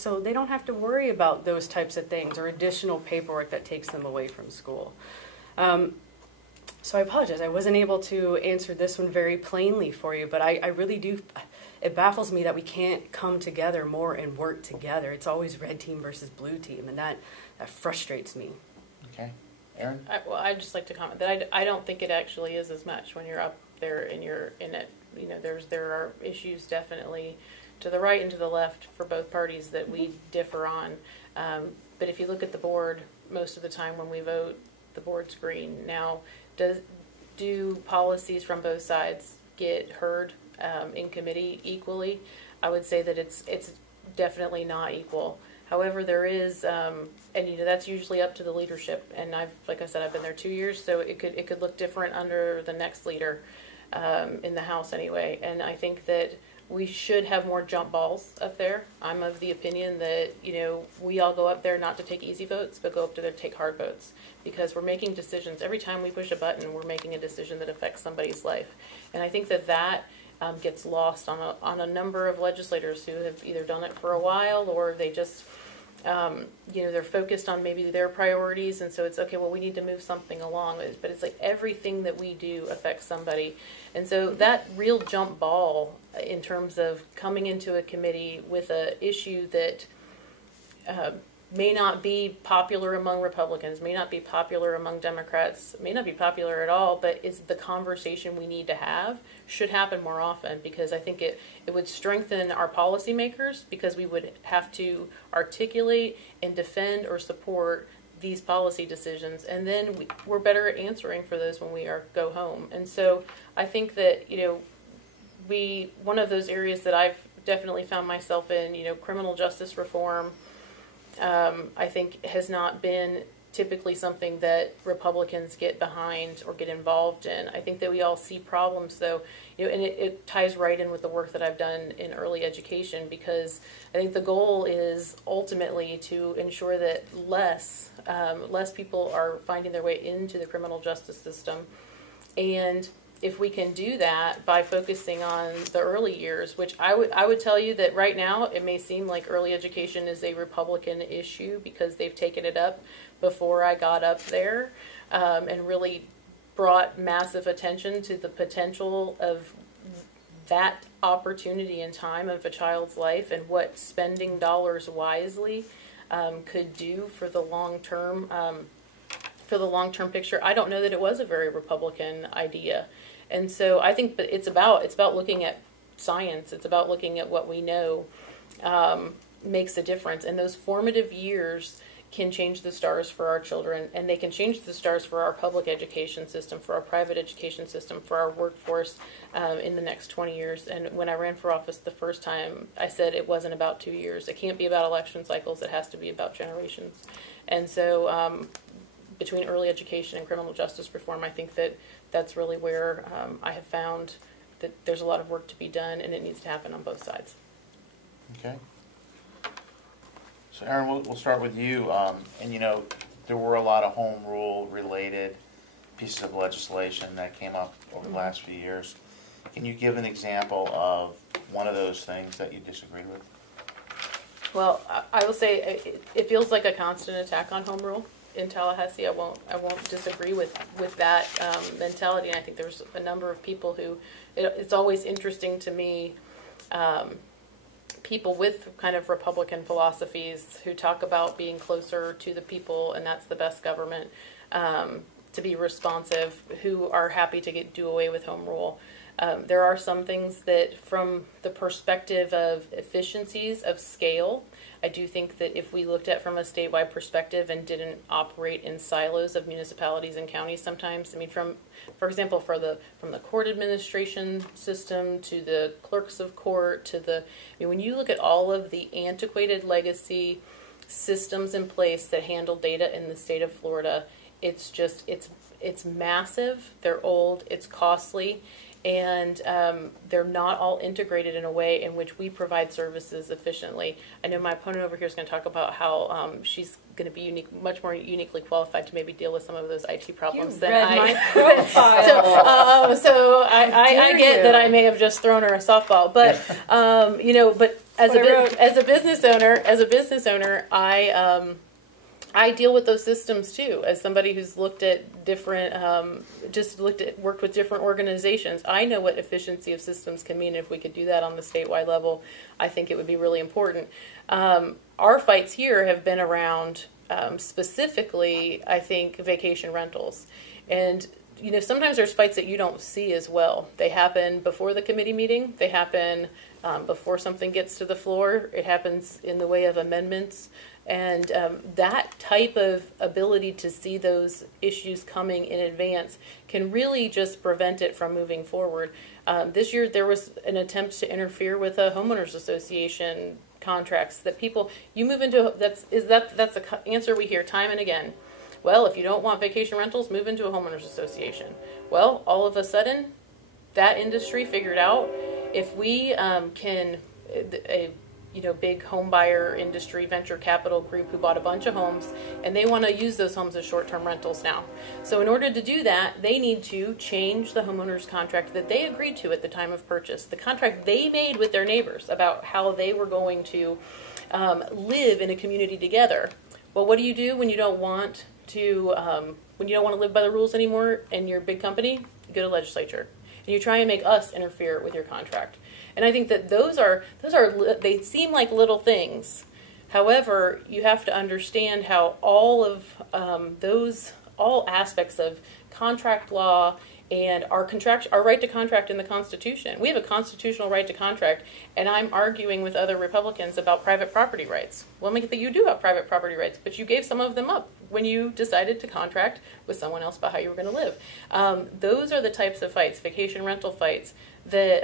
so they don't have to worry about those types of things or additional paperwork that takes them away from school. So I apologize. I wasn't able to answer this one very plainly for you, but I really do. It baffles me that we can't come together more and work together. It's always red team versus blue team, and that frustrates me. Okay. Erin? I'd just like to comment that I don't think it actually is as much when you're up there and you're in it. You know, there are issues definitely to the right and to the left for both parties that we differ on. But if you look at the board, most of the time when we vote, the board's green. Now, do policies from both sides get heard in committee equally? I would say that it's definitely not equal. However, there is, and you know, that's usually up to the leadership. And like I said, I've been there 2 years, so it could look different under the next leader in the House anyway. And I think that we should have more jump balls up there. I'm of the opinion that, you know, we all go up there not to take easy votes, but go up there to take hard votes, because we're making decisions. Every time we push a button, we're making a decision that affects somebody's life. And I think that gets lost on a number of legislators who have either done it for a while, or they just, you know, they're focused on maybe their priorities, and so it's okay, well, we need to move something along. But it's like everything that we do affects somebody. And so that real jump ball in terms of coming into a committee with an issue that may not be popular among Republicans, may not be popular among Democrats, may not be popular at all, but is the conversation we need to have, should happen more often, because I think it would strengthen our policymakers, because we would have to articulate and defend or support these policy decisions, and then we're better at answering for those when we go home. And so I think that, you know, one of those areas that I've definitely found myself in, you know, criminal justice reform, I think has not been typically something that Republicans get behind or get involved in. I think that we all see problems, though, you know, and it ties right in with the work that I've done in early education, because I think the goal is ultimately to ensure that less people are finding their way into the criminal justice system. And if we can do that by focusing on the early years, which I would tell you that right now it may seem like early education is a Republican issue because they've taken it up before I got up there, and really brought massive attention to the potential of that opportunity and time of a child's life, and what spending dollars wisely could do for the long-term picture. I don't know that it was a very Republican idea. And so I think that it's about looking at science. It's about looking at what we know makes a difference. And those formative years can change the stars for our children, and they can change the stars for our public education system, for our private education system, for our workforce in the next 20 years. And when I ran for office the first time, I said it wasn't about 2 years. It can't be about election cycles. It has to be about generations. And so between early education and criminal justice reform, I think that that's really where I have found that there's a lot of work to be done, and it needs to happen on both sides. Okay. So Erin, we'll start with you. And you know, there were a lot of home rule related pieces of legislation that came up over the last few years. Can you give an example of one of those things that you disagreed with? Well, I will say it feels like a constant attack on home rule in Tallahassee. I won't disagree with that mentality. And I think there's a number of people who it's always interesting to me. People with kind of Republican philosophies who talk about being closer to the people, and that's the best government, to be responsive, who are happy to do away with home rule. There are some things that, from the perspective of efficiencies of scale, I do think that if we looked at from a statewide perspective and didn't operate in silos of municipalities and counties sometimes, I mean, for example, from the court administration system to the clerks of court to when you look at all of the antiquated legacy systems in place that handle data in the state of Florida, it's massive, they're old, it's costly, and they're not all integrated in a way in which we provide services efficiently. I know my opponent over here is going to talk about how she's going to be much more uniquely qualified to maybe deal with some of those IT problems than I. My profile. So I get that I may have just thrown her a softball, but you know, but as a business owner, I deal with those systems too. As somebody who's looked at different, worked with different organizations, I know what efficiency of systems can mean. If we could do that on the statewide level, I think it would be really important. Our fights here have been around specifically, I think, vacation rentals. And you know, sometimes there's fights that you don't see as well. They happen before the committee meeting. They happen before something gets to the floor. It happens in the way of amendments. And that type of ability to see those issues coming in advance can really just prevent it from moving forward. This year there was an attempt to interfere with a homeowners association contracts that people, you move into, that's the answer we hear time and again. Well, if you don't want vacation rentals, move into a homeowners association. Well, all of a sudden, that industry figured out if we can, big home buyer industry venture capital group who bought a bunch of homes, and they want to use those homes as short-term rentals now. So in order to do that, they need to change the homeowner's contract that they agreed to at the time of purchase, the contract they made with their neighbors about how they were going to live in a community together. Well, what do you do when you don't want to live by the rules anymore in your big company? You go to legislature and you try and make us interfere with your contract. And I think that those are they seem like little things. However, you have to understand how all of all aspects of contract law and our right to contract in the Constitution. We have a constitutional right to contract, and I'm arguing with other Republicans about private property rights. Well, I think you do have private property rights, but you gave some of them up when you decided to contract with someone else about how you were going to live. Those are the types of fights, vacation rental fights, that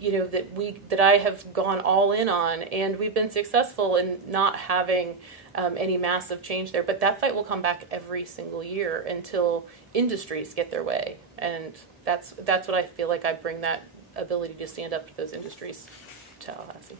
that I have gone all in on, and we've been successful in not having any massive change there. But that fight will come back every single year until industries get their way, and that's what I feel like I bring that ability to stand up to those industries to Tallahassee.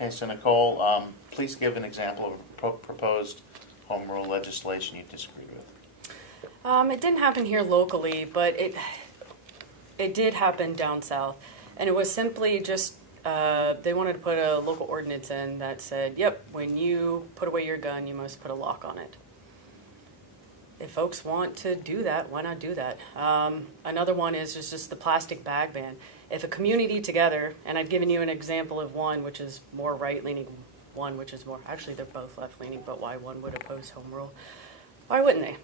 Okay, so Nicole, please give an example of proposed home rule legislation you disagreed with. It didn't happen here locally, but it did happen down south. And it was simply just, they wanted to put a local ordinance in that said, yep, when you put away your gun, you must put a lock on it. If folks want to do that, why not do that? Another one is just the plastic bag ban. If a community together, and I've given you an example of one which is more right-leaning, one which is more, actually they're both left-leaning, but why one would oppose home rule? Why wouldn't they?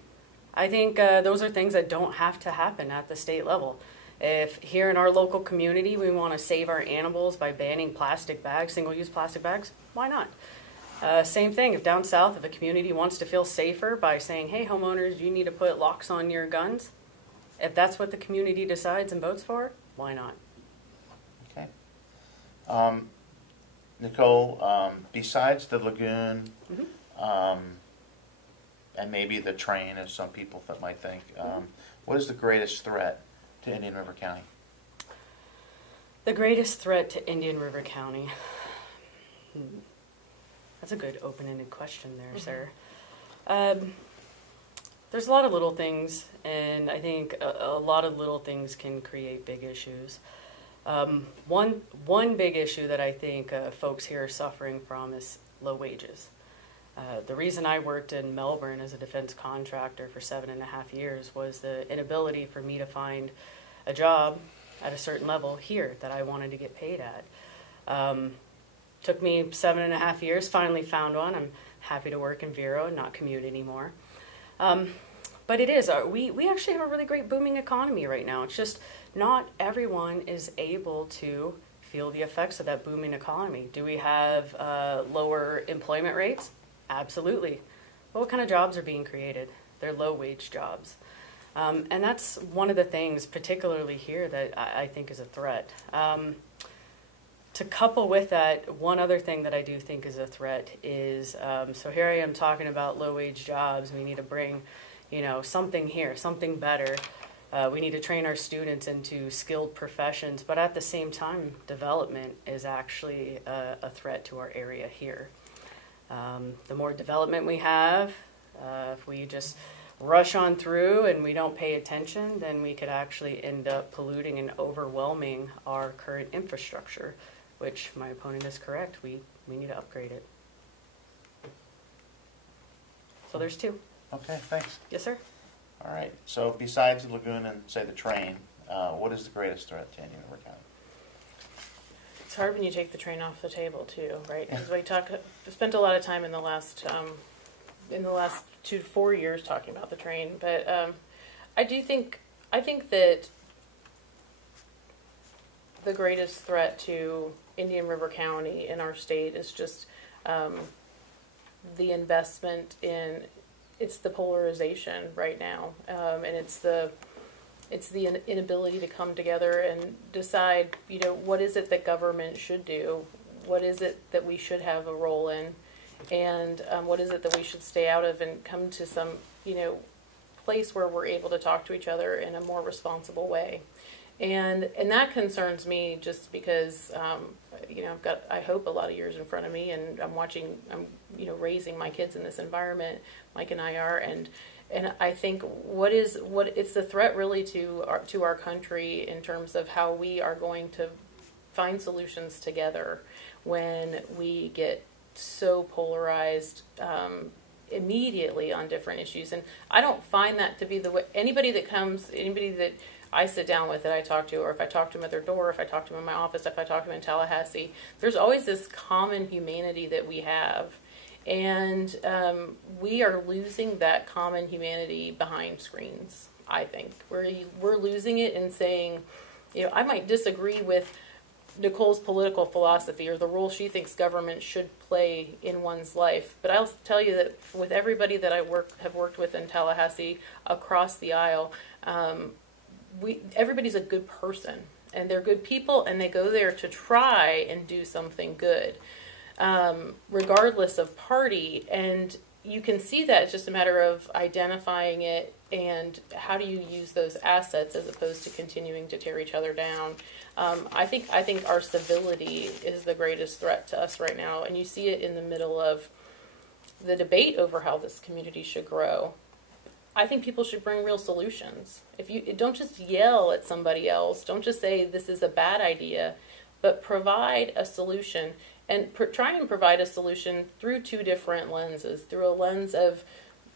I think those are things that don't have to happen at the state level. If here in our local community we want to save our animals by banning plastic bags, single-use plastic bags, why not? Same thing, if down south, if a community wants to feel safer by saying, hey, homeowners, you need to put locks on your guns, if that's what the community decides and votes for, why not? Okay. Nicole, besides the lagoon, and maybe the train, as some people might think, what is the greatest threat to Indian River County? The greatest threat to Indian River County. That's a good open-ended question there, sir. There's a lot of little things, and I think a lot of little things can create big issues. One big issue that I think folks here are suffering from is low wages. The reason I worked in Melbourne as a defense contractor for 7.5 years was the inability for me to find a job at a certain level here that I wanted to get paid at. Took me 7.5 years, finally found one. I'm happy to work in Vero and not commute anymore. But it is, we actually have a really great booming economy right now. It's just not everyone is able to feel the effects of that booming economy. Do we have lower employment rates? Absolutely. But what kind of jobs are being created? They're low-wage jobs. And that's one of the things, particularly here, that I think is a threat. To couple with that, one other thing that I do think is a threat is, so here I am talking about low-wage jobs. We need to bring, something here, something better. We need to train our students into skilled professions, but at the same time, development is actually a threat to our area here. The more development we have, if we just rush on through and we don't pay attention, then we could actually end up polluting and overwhelming our current infrastructure, which my opponent is correct. We need to upgrade it. So there's two. Okay, thanks. Yes, sir. All right. So besides the lagoon and, say, the train, what is the greatest threat to Indian River County? It's hard when you take the train off the table too, right? Because we spent a lot of time in the last 2 to 4 years talking about the train, but I think that the greatest threat to Indian River County in our state is just the investment in, it's the polarization right now, and it's the inability to come together and decide, what is it that government should do? what is it that we should have a role in, and what is it that we should stay out of, and come to some, place where we're able to talk to each other in a more responsible way. And that concerns me, just because, I've got, I hope, a lot of years in front of me, and I'm raising my kids in this environment. Mike and I are, and I think it's a threat really to our country in terms of how we are going to find solutions together when we get so polarized immediately on different issues. And I don't find that to be the way. Anybody that I sit down with, that I talk to, or if I talk to them at their door, if I talk to them in my office, if I talk to them in Tallahassee, there's always this common humanity that we have. And we are losing that common humanity behind screens, I think. We're losing it in saying, I might disagree with Nicole's political philosophy or the role she thinks government should play in one's life. But I'll tell you that with everybody that I have worked with in Tallahassee across the aisle, everybody's a good person, and they're good people, and they go there to try and do something good, regardless of party. And you can see that it's just a matter of identifying it and how do you use those assets as opposed to continuing to tear each other down. I think our civility is the greatest threat to us right now, and you see it in the middle of the debate over how this community should grow. I think people should bring real solutions. If you don't just yell at somebody else, don't just say this is a bad idea, but provide a solution, and try and provide a solution through two different lenses: through a lens of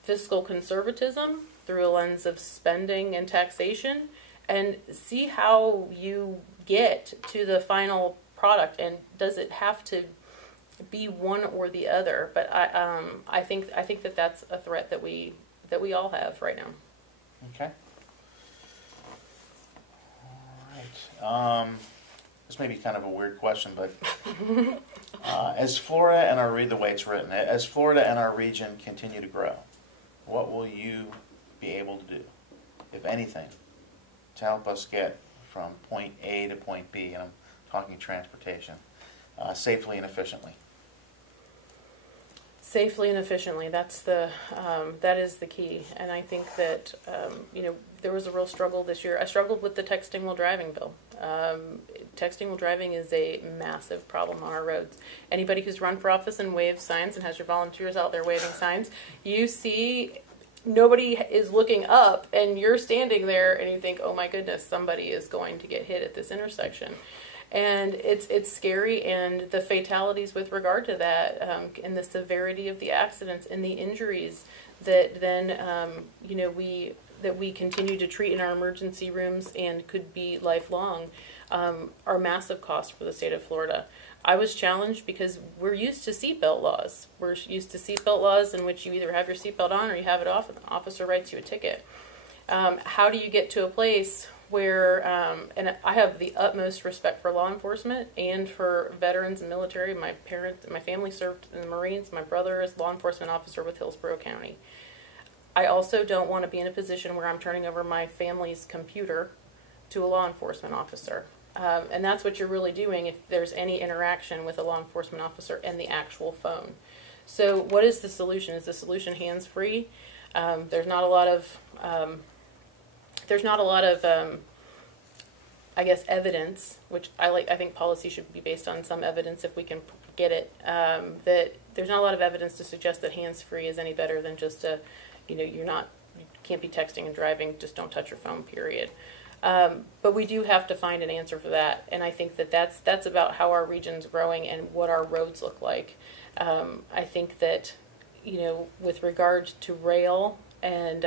fiscal conservatism, through a lens of spending and taxation, and see how you get to the final product. And does it have to be one or the other? But I think that that's a threat that we all have right now. Okay. All right. This may be kind of a weird question, but as Florida and the way it's written, as Florida and our region continue to grow, what will you be able to do, if anything, to help us get from point A to point B, and I'm talking transportation, safely and efficiently? Safely and efficiently. That is the key. And I think that there was a real struggle this year. I struggled with the texting while driving bill. Texting while driving is a massive problem on our roads. Anybody who's run for office and waves signs and has your volunteers out there waving signs, you see nobody is looking up, and you're standing there and you think, oh my goodness, somebody is going to get hit at this intersection. And it's scary, and the fatalities with regard to that, and the severity of the accidents and the injuries that then we continue to treat in our emergency rooms and could be lifelong, are massive costs for the state of Florida. I was challenged because we're used to seatbelt laws. We're used to seatbelt laws in which you either have your seatbelt on or you have it off, and the officer writes you a ticket. How do you get to a place where, and I have the utmost respect for law enforcement and for veterans and military. My family served in the Marines. My brother is a law enforcement officer with Hillsborough County. I also don't want to be in a position where I'm turning over my family's computer to a law enforcement officer. And that's what you're really doing if there's any interaction with a law enforcement officer and the actual phone. So what is the solution? Is the solution hands-free? There's not a lot of I guess, evidence, which I think policy should be based on some evidence if we can get it, that there's not a lot of evidence to suggest that hands-free is any better than just you can't be texting and driving, just don't touch your phone, period. But we do have to find an answer for that, and I think that that's about how our region's growing and what our roads look like. I think that, with regard to rail and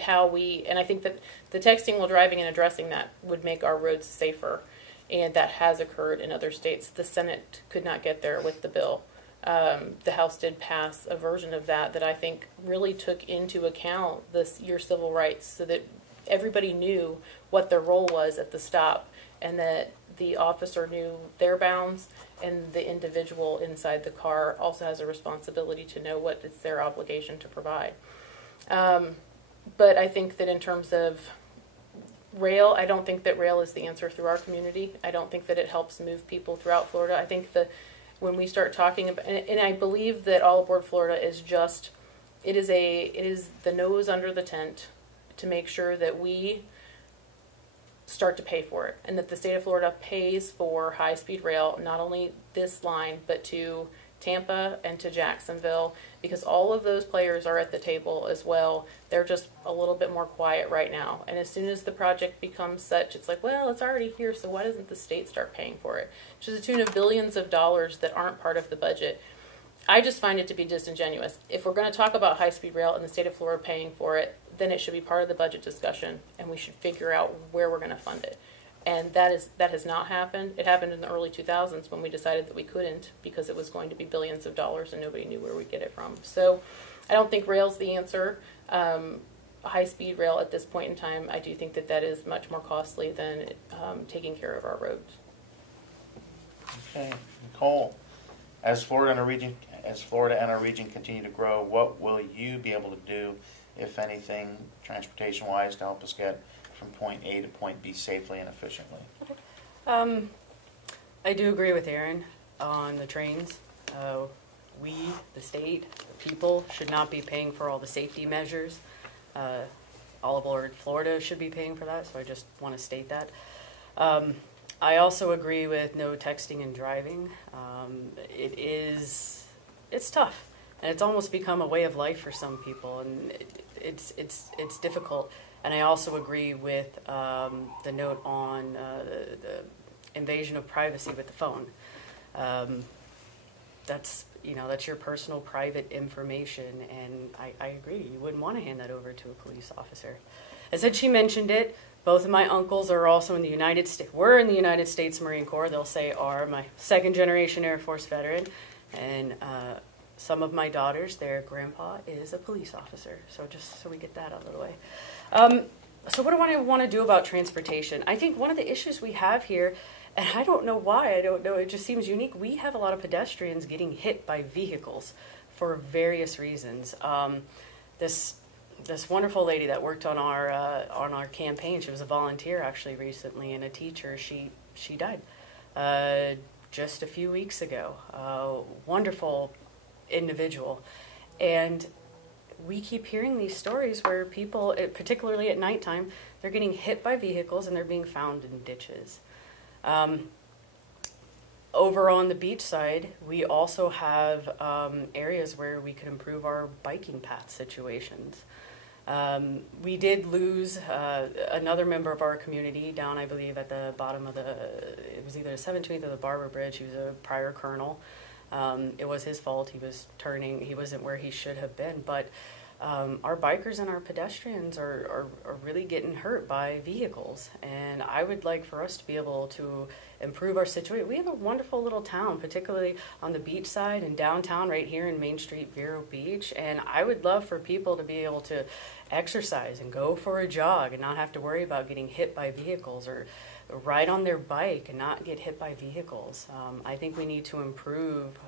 how and I think that the texting while driving and addressing that would make our roads safer, and that has occurred in other states. The Senate could not get there with the bill. The House did pass a version of that I think really took into account your civil rights, so that everybody knew what their role was at the stop, and that the officer knew their bounds, and the individual inside the car also has a responsibility to know what it's their obligation to provide. But I think that in terms of rail, I don't think that rail is the answer through our community. I don't think that it helps move people throughout Florida. I think that when we start talking about, and I believe that All Aboard Florida is just, it is the nose under the tent to make sure that we start to pay for it, and that the state of Florida pays for high-speed rail, not only this line, but to Tampa and to Jacksonville, because all of those players are at the table as well. They're just a little bit more quiet right now. And as soon as the project becomes such, it's like, well, it's already here, so why doesn't the state start paying for it? To the tune of billions of dollars that aren't part of the budget. I just find it to be disingenuous. If we're going to talk about high-speed rail and the state of Florida paying for it, then it should be part of the budget discussion, and we should figure out where we're going to fund it. And that has not happened. It happened in the early 2000s when we decided that we couldn't, because it was going to be billions of dollars and nobody knew where we'd get it from. So I don't think rail's the answer. High-speed rail at this point in time, I do think that that is much more costly than taking care of our roads. Okay, Nicole, as Florida and our region continue to grow, what will you be able to do, if anything, transportation-wise, to help us get from point A to point B safely and efficiently? I do agree with Erin on the trains. We, the state, people, should not be paying for all the safety measures. All aboard Florida should be paying for that, so I just want to state that. I also agree with no texting and driving. It's tough, and it's almost become a way of life for some people, and it's difficult. And I also agree with the note on the invasion of privacy with the phone. That's your personal, private information, and I agree. You wouldn't want to hand that over to a police officer. As she mentioned it, both of my uncles are also in the United States. We're in the United States Marine Corps. They'll say are. My second-generation Air Force veteran, and some of my daughters, their grandpa is a police officer. So just so we get that out of the way. So what do I want to do about transportation? I think one of the issues we have here, and I don't know why, it just seems unique, we have a lot of pedestrians getting hit by vehicles for various reasons. This wonderful lady that worked on our campaign, she was a volunteer actually recently, and a teacher, she died just a few weeks ago. Wonderful individual. And we keep hearing these stories where people, particularly at nighttime, they're getting hit by vehicles and they're being found in ditches. Over on the beach side, we also have areas where we could improve our biking path situations. We did lose another member of our community down, I believe, at the bottom of it was either the 17th or the Barber Bridge. He was a prior colonel. It was his fault. He was turning. He wasn't where he should have been. But our bikers and our pedestrians are really getting hurt by vehicles. And I would like for us to be able to improve our situation. We have a wonderful little town, particularly on the beach side and downtown right here in Main Street, Vero Beach. And I would love for people to be able to exercise and go for a jog and not have to worry about getting hit by vehicles, or ride on their bike and not get hit by vehicles. I think we need to improve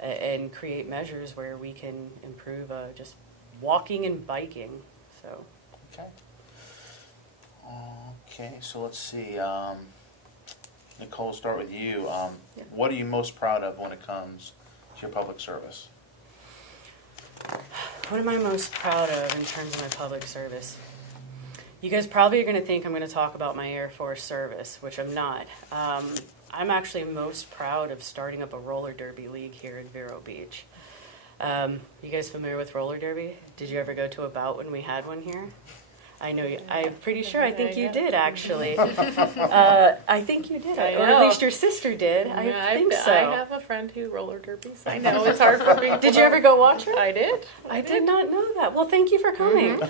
and create measures where we can improve just walking and biking. So. Okay, so let's see. Nicole, start with you. Yeah. What are you most proud of when it comes to your public service? What am I most proud of in terms of my public service? You guys probably are going to think I'm going to talk about my Air Force service, which I'm not. I'm actually most proud of starting up a roller derby league here in Vero Beach. You guys familiar with roller derby? Did you ever go to a bout when we had one here? I know you. I'm pretty sure. I think you did, actually. I think you did, or at least your sister did. I think so. I have a friend who roller derbies. I know it's hard for me. Did you ever go watch her? I did. I did not know that. Well, thank you for coming.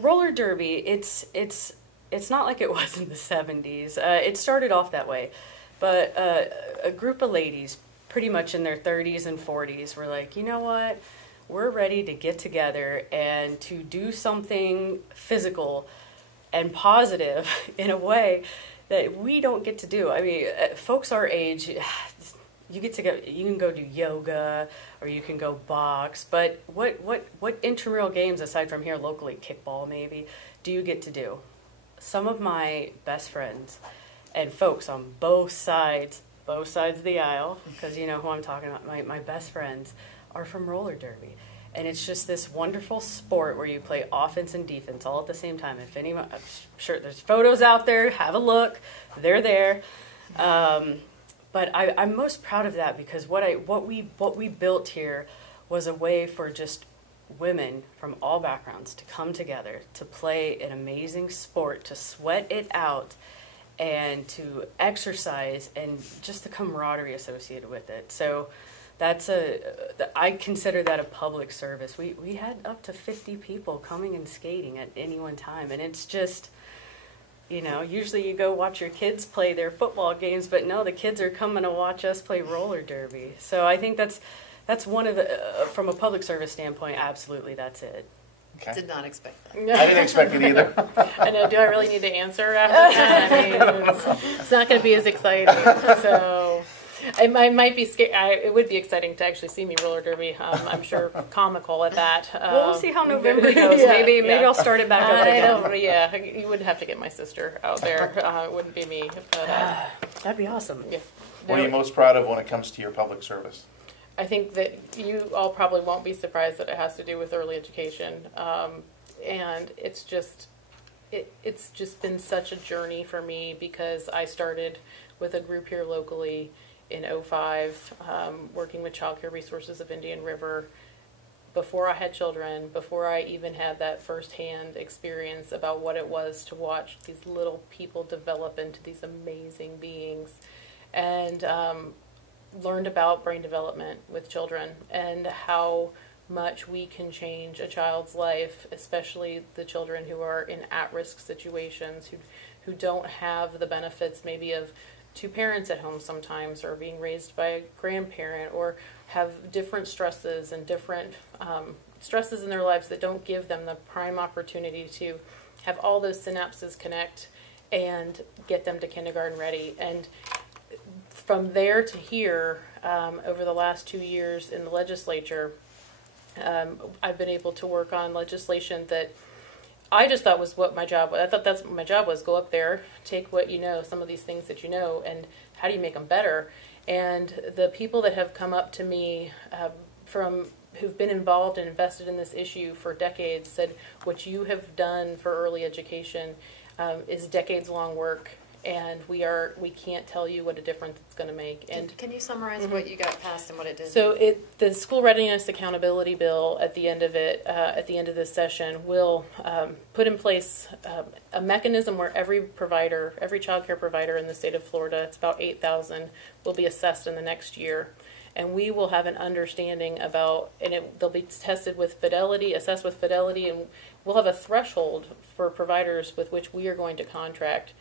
Roller derby. It's not like it was in the 70s. It started off that way, but a group of ladies, pretty much in their 30s and 40s, were like, you know what? We're ready to get together and to do something physical and positive in a way that we don't get to do. I mean, folks our age, you get to go, you can go do yoga or you can go box, but what intramural games aside from here locally, kickball maybe, do you get to do? Some of my best friends and folks on both sides of the aisle, because you know who I'm talking about, my best friends are from roller derby. And it's just this wonderful sport where you play offense and defense all at the same time. If anyone, I'm sure there's photos out there, have a look, they're there. But I'm most proud of that because what we built here was a way for just women from all backgrounds to come together, to play an amazing sport, to sweat it out, and to exercise, and just the camaraderie associated with it. So I consider that a public service. We had up to 50 people coming and skating at any one time, and it's just, you know, usually you go watch your kids play their football games, but no, the kids are coming to watch us play roller derby. So I think that's one of the, from a public service standpoint, absolutely that's it. Okay. Did not expect that. I didn't expect it either. I know. Do I really need to answer after that? I mean, it's not going to be as exciting. So it might be scary. It would be exciting to actually see me roller derby. I'm sure comical at that. Well, we'll see how November goes. Maybe I'll start it back up again. Yeah, you would have to get my sister out there. It wouldn't be me. But, that'd be awesome. Yeah. What are you most proud of when it comes to your public service? I think that you all probably won't be surprised that it has to do with early education, and it's just been such a journey for me because I started with a group here locally in '05, working with Child Care Resources of Indian River. Before I had children, before I even had that firsthand experience about what it was to watch these little people develop into these amazing beings, and learned about brain development with children and how much we can change a child's life, especially the children who are in at-risk situations, who don't have the benefits maybe of two parents at home sometimes, or being raised by a grandparent, or have different stresses and different stresses in their lives that don't give them the prime opportunity to have all those synapses connect and get them to kindergarten ready. And from there to here, over the last 2 years in the legislature, I've been able to work on legislation that I just thought was what my job was. I thought that's what my job was: go up there, take what you know, some of these things that you know, and how do you make them better? And the people that have come up to me who've been involved and invested in this issue for decades said, what you have done for early education is decades-long work. And we can't tell you what a difference it's going to make. And can you summarize what you got passed and what it did? So the School Readiness Accountability Bill at the end of this session will put in place a mechanism where every child care provider in the state of Florida, it's about 8,000, will be assessed in the next year. And we will have an understanding about, and they'll be tested with fidelity, assessed with fidelity, and we'll have a threshold for providers with which we are going to contract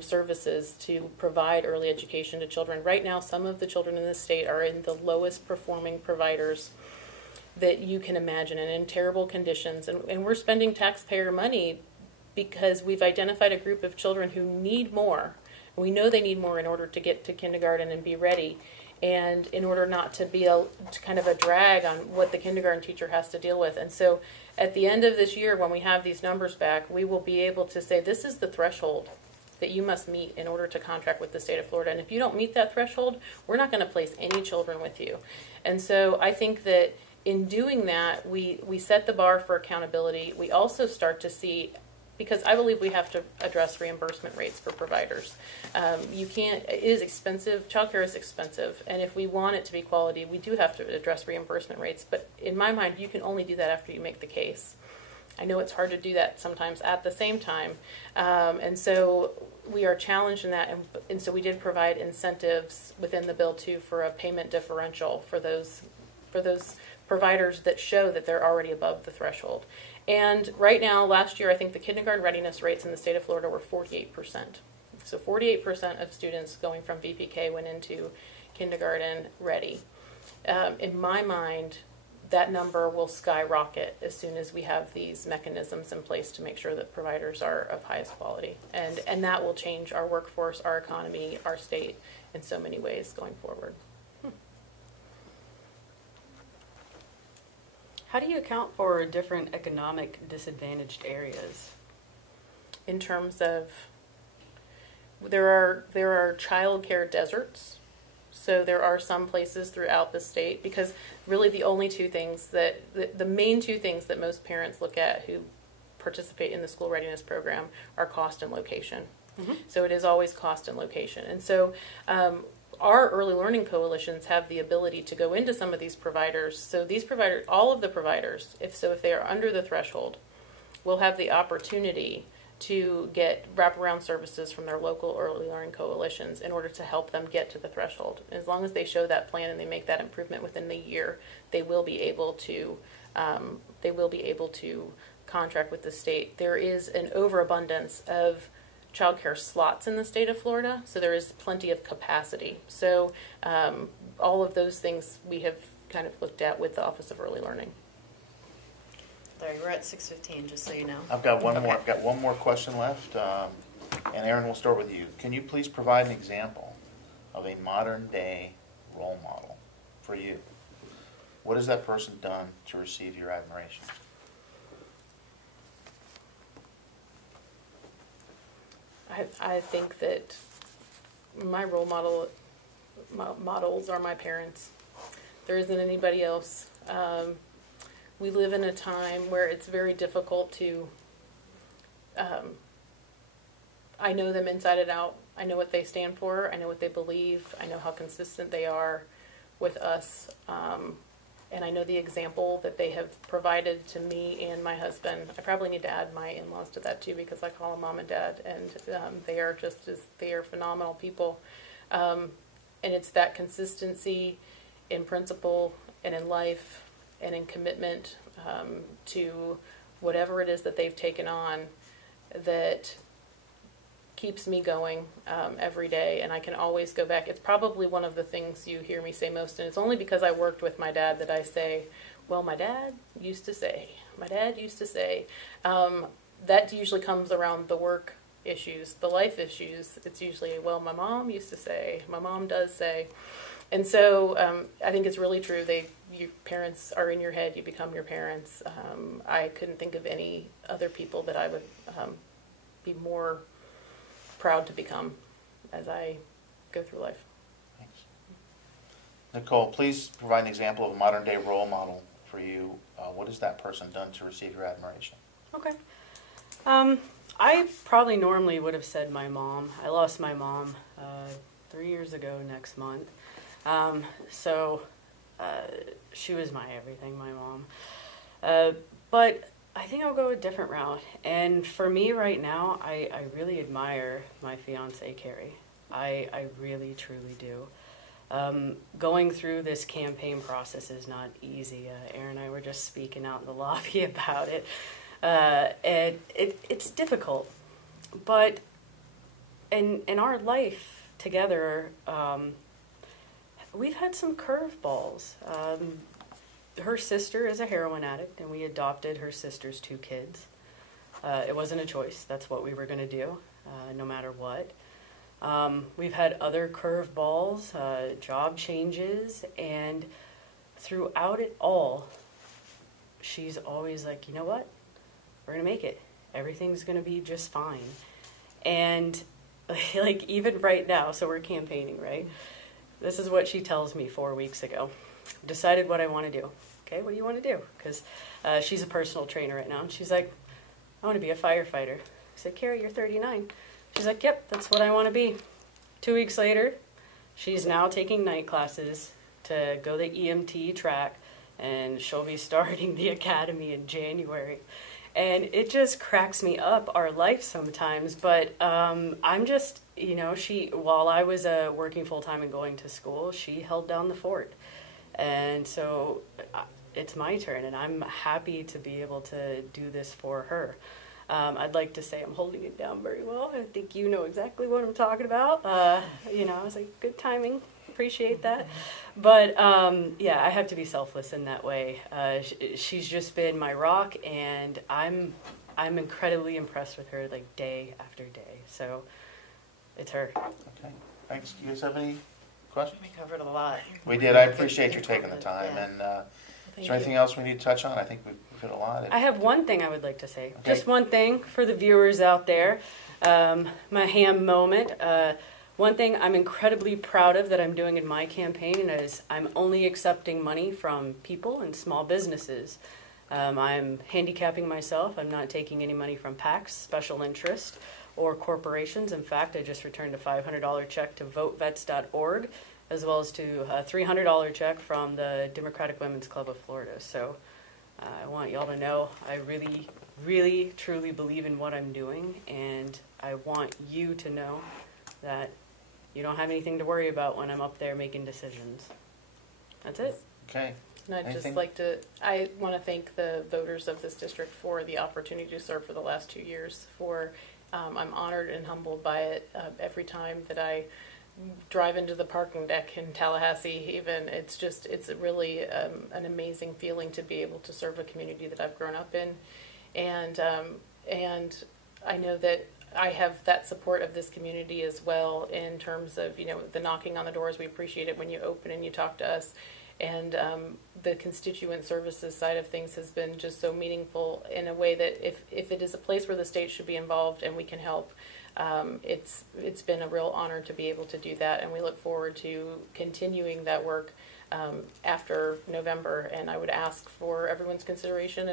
services to provide early education to children. Right now, some of the children in this state are in the lowest performing providers that you can imagine, and in terrible conditions. And we're spending taxpayer money because we've identified a group of children who need more. We know they need more in order to get to kindergarten and be ready, and in order not to be kind of a drag on what the kindergarten teacher has to deal with. And so at the end of this year, when we have these numbers back, we will be able to say, this is the threshold that you must meet in order to contract with the state of Florida. And if you don't meet that threshold, we're not going to place any children with you. And so I think that in doing that, we set the bar for accountability. We also start to see, because I believe we have to address reimbursement rates for providers. It is expensive. Childcare is expensive. And if we want it to be quality, we do have to address reimbursement rates. But in my mind, you can only do that after you make the case. I know it's hard to do that sometimes at the same time. And so we are challenged in that. And so we did provide incentives within the bill, too, for a payment differential for those providers that show that they're already above the threshold. And right now, last year, I think the kindergarten readiness rates in the state of Florida were 48%. So 48% of students going from VPK went into kindergarten ready. In my mind, that number will skyrocket as soon as we have these mechanisms in place to make sure that providers are of highest quality. And that will change our workforce, our economy, our state in so many ways going forward. How do you account for different economic disadvantaged areas? In terms of, there are childcare deserts. So there are some places throughout the state, because really the only two things that, the main two things that most parents look at who participate in the school readiness program are cost and location. Mm-hmm. So it is always cost and location. And so our early learning coalitions have the ability to go into some of these providers. So these providers, all of the providers, if they are under the threshold, will have the opportunity to get wraparound services from their local early learning coalitions in order to help them get to the threshold. As long as they show that plan and they make that improvement within the year, they will be able to contract with the state. There is an overabundance of childcare slots in the state of Florida, so there is plenty of capacity. So all of those things we have kind of looked at with the Office of Early Learning. Larry, we're at 6:15, just so you know. I've got one more. I've got one more question left, and Erin, we'll start with you. Can you please provide an example of a modern-day role model for you? What has that person done to receive your admiration? I think that my role models are my parents. There isn't anybody else. We live in a time where it's very difficult to, I know them inside and out. I know what they stand for. I know what they believe. I know how consistent they are with us. And I know the example that they have provided to me and my husband. I probably need to add my in-laws to that too, because I call them mom and dad, and they are phenomenal people. And it's that consistency in principle and in life and in commitment to whatever it is that they've taken on that keeps me going every day, and I can always go back. It's probably one of the things you hear me say most, and it's only because I worked with my dad that I say, well, my dad used to say. That usually comes around the work issues, the life issues. It's usually, well, my mom used to say, my mom does say. And so I think it's really true. Your parents are in your head. You become your parents. I couldn't think of any other people that I would be more proud to become as I go through life. Thanks. Nicole, please provide an example of a modern-day role model for you. What has that person done to receive your admiration? Okay. I probably normally would have said my mom. I lost my mom 3 years ago next month. So she was my everything, my mom. But I think I'll go a different route. And for me right now, I really admire my fiance, Carrie. I really, truly do. Going through this campaign process is not easy. Erin and I were just speaking out in the lobby about it. And it's difficult. But in our life together, we've had some curveballs. Her sister is a heroin addict, and we adopted her sister's 2 kids. It wasn't a choice. That's what we were going to do, no matter what. We've had other curveballs, job changes, and throughout it all, she's always like, you know what? We're going to make it. Everything's going to be just fine. And like even right now, so we're campaigning, right? This is what she tells me 4 weeks ago. Decided what I want to do. Okay, what do you want to do? Because she's a personal trainer right now. And she's like, I want to be a firefighter. I said, Carrie, you're 39. She's like, yep, that's what I want to be. 2 weeks later, she's now taking night classes to go the EMT track, and she'll be starting the academy in January. And it just cracks me up, our life sometimes. But I'm just, while I was working full-time and going to school, she held down the fort. And so it's my turn, and I'm happy to be able to do this for her. I'd like to say I'm holding it down very well. I think you know exactly what I'm talking about. I was like, good timing. Appreciate that. But, I have to be selfless in that way. She's just been my rock, and I'm incredibly impressed with her, like, day after day. So it's her. Okay. Thanks. Do you guys have any questions? We covered a lot. We did. I appreciate you taking the time. And Is there anything else we need to touch on? I think we've hit a lot. I have one thing I would like to say. Okay. Just one thing for the viewers out there. My ham moment. One thing I'm incredibly proud of that I'm doing in my campaign is I'm only accepting money from people and small businesses. I'm handicapping myself. I'm not taking any money from PACs, special interest, or corporations. In fact, I just returned a $500 check to votevets.org, as well as to a $300 check from the Democratic Women's Club of Florida. So I want y'all to know I really, really, truly believe in what I'm doing, and I want you to know that you don't have anything to worry about when I'm up there making decisions. That's it. Okay. And I'd Anything? just like to, I want to thank the voters of this district for the opportunity to serve for the last 2 years. I'm honored and humbled by it every time that I drive into the parking deck in Tallahassee. Even it's really an amazing feeling to be able to serve a community that I've grown up in, and I know that I have that support of this community as well in terms of the knocking on the doors. We appreciate it when you open and you talk to us. And the constituent services side of things has been just so meaningful in a way that if it is a place where the state should be involved and we can help, it's been a real honor to be able to do that, and we look forward to continuing that work after November. And I would ask for everyone's consideration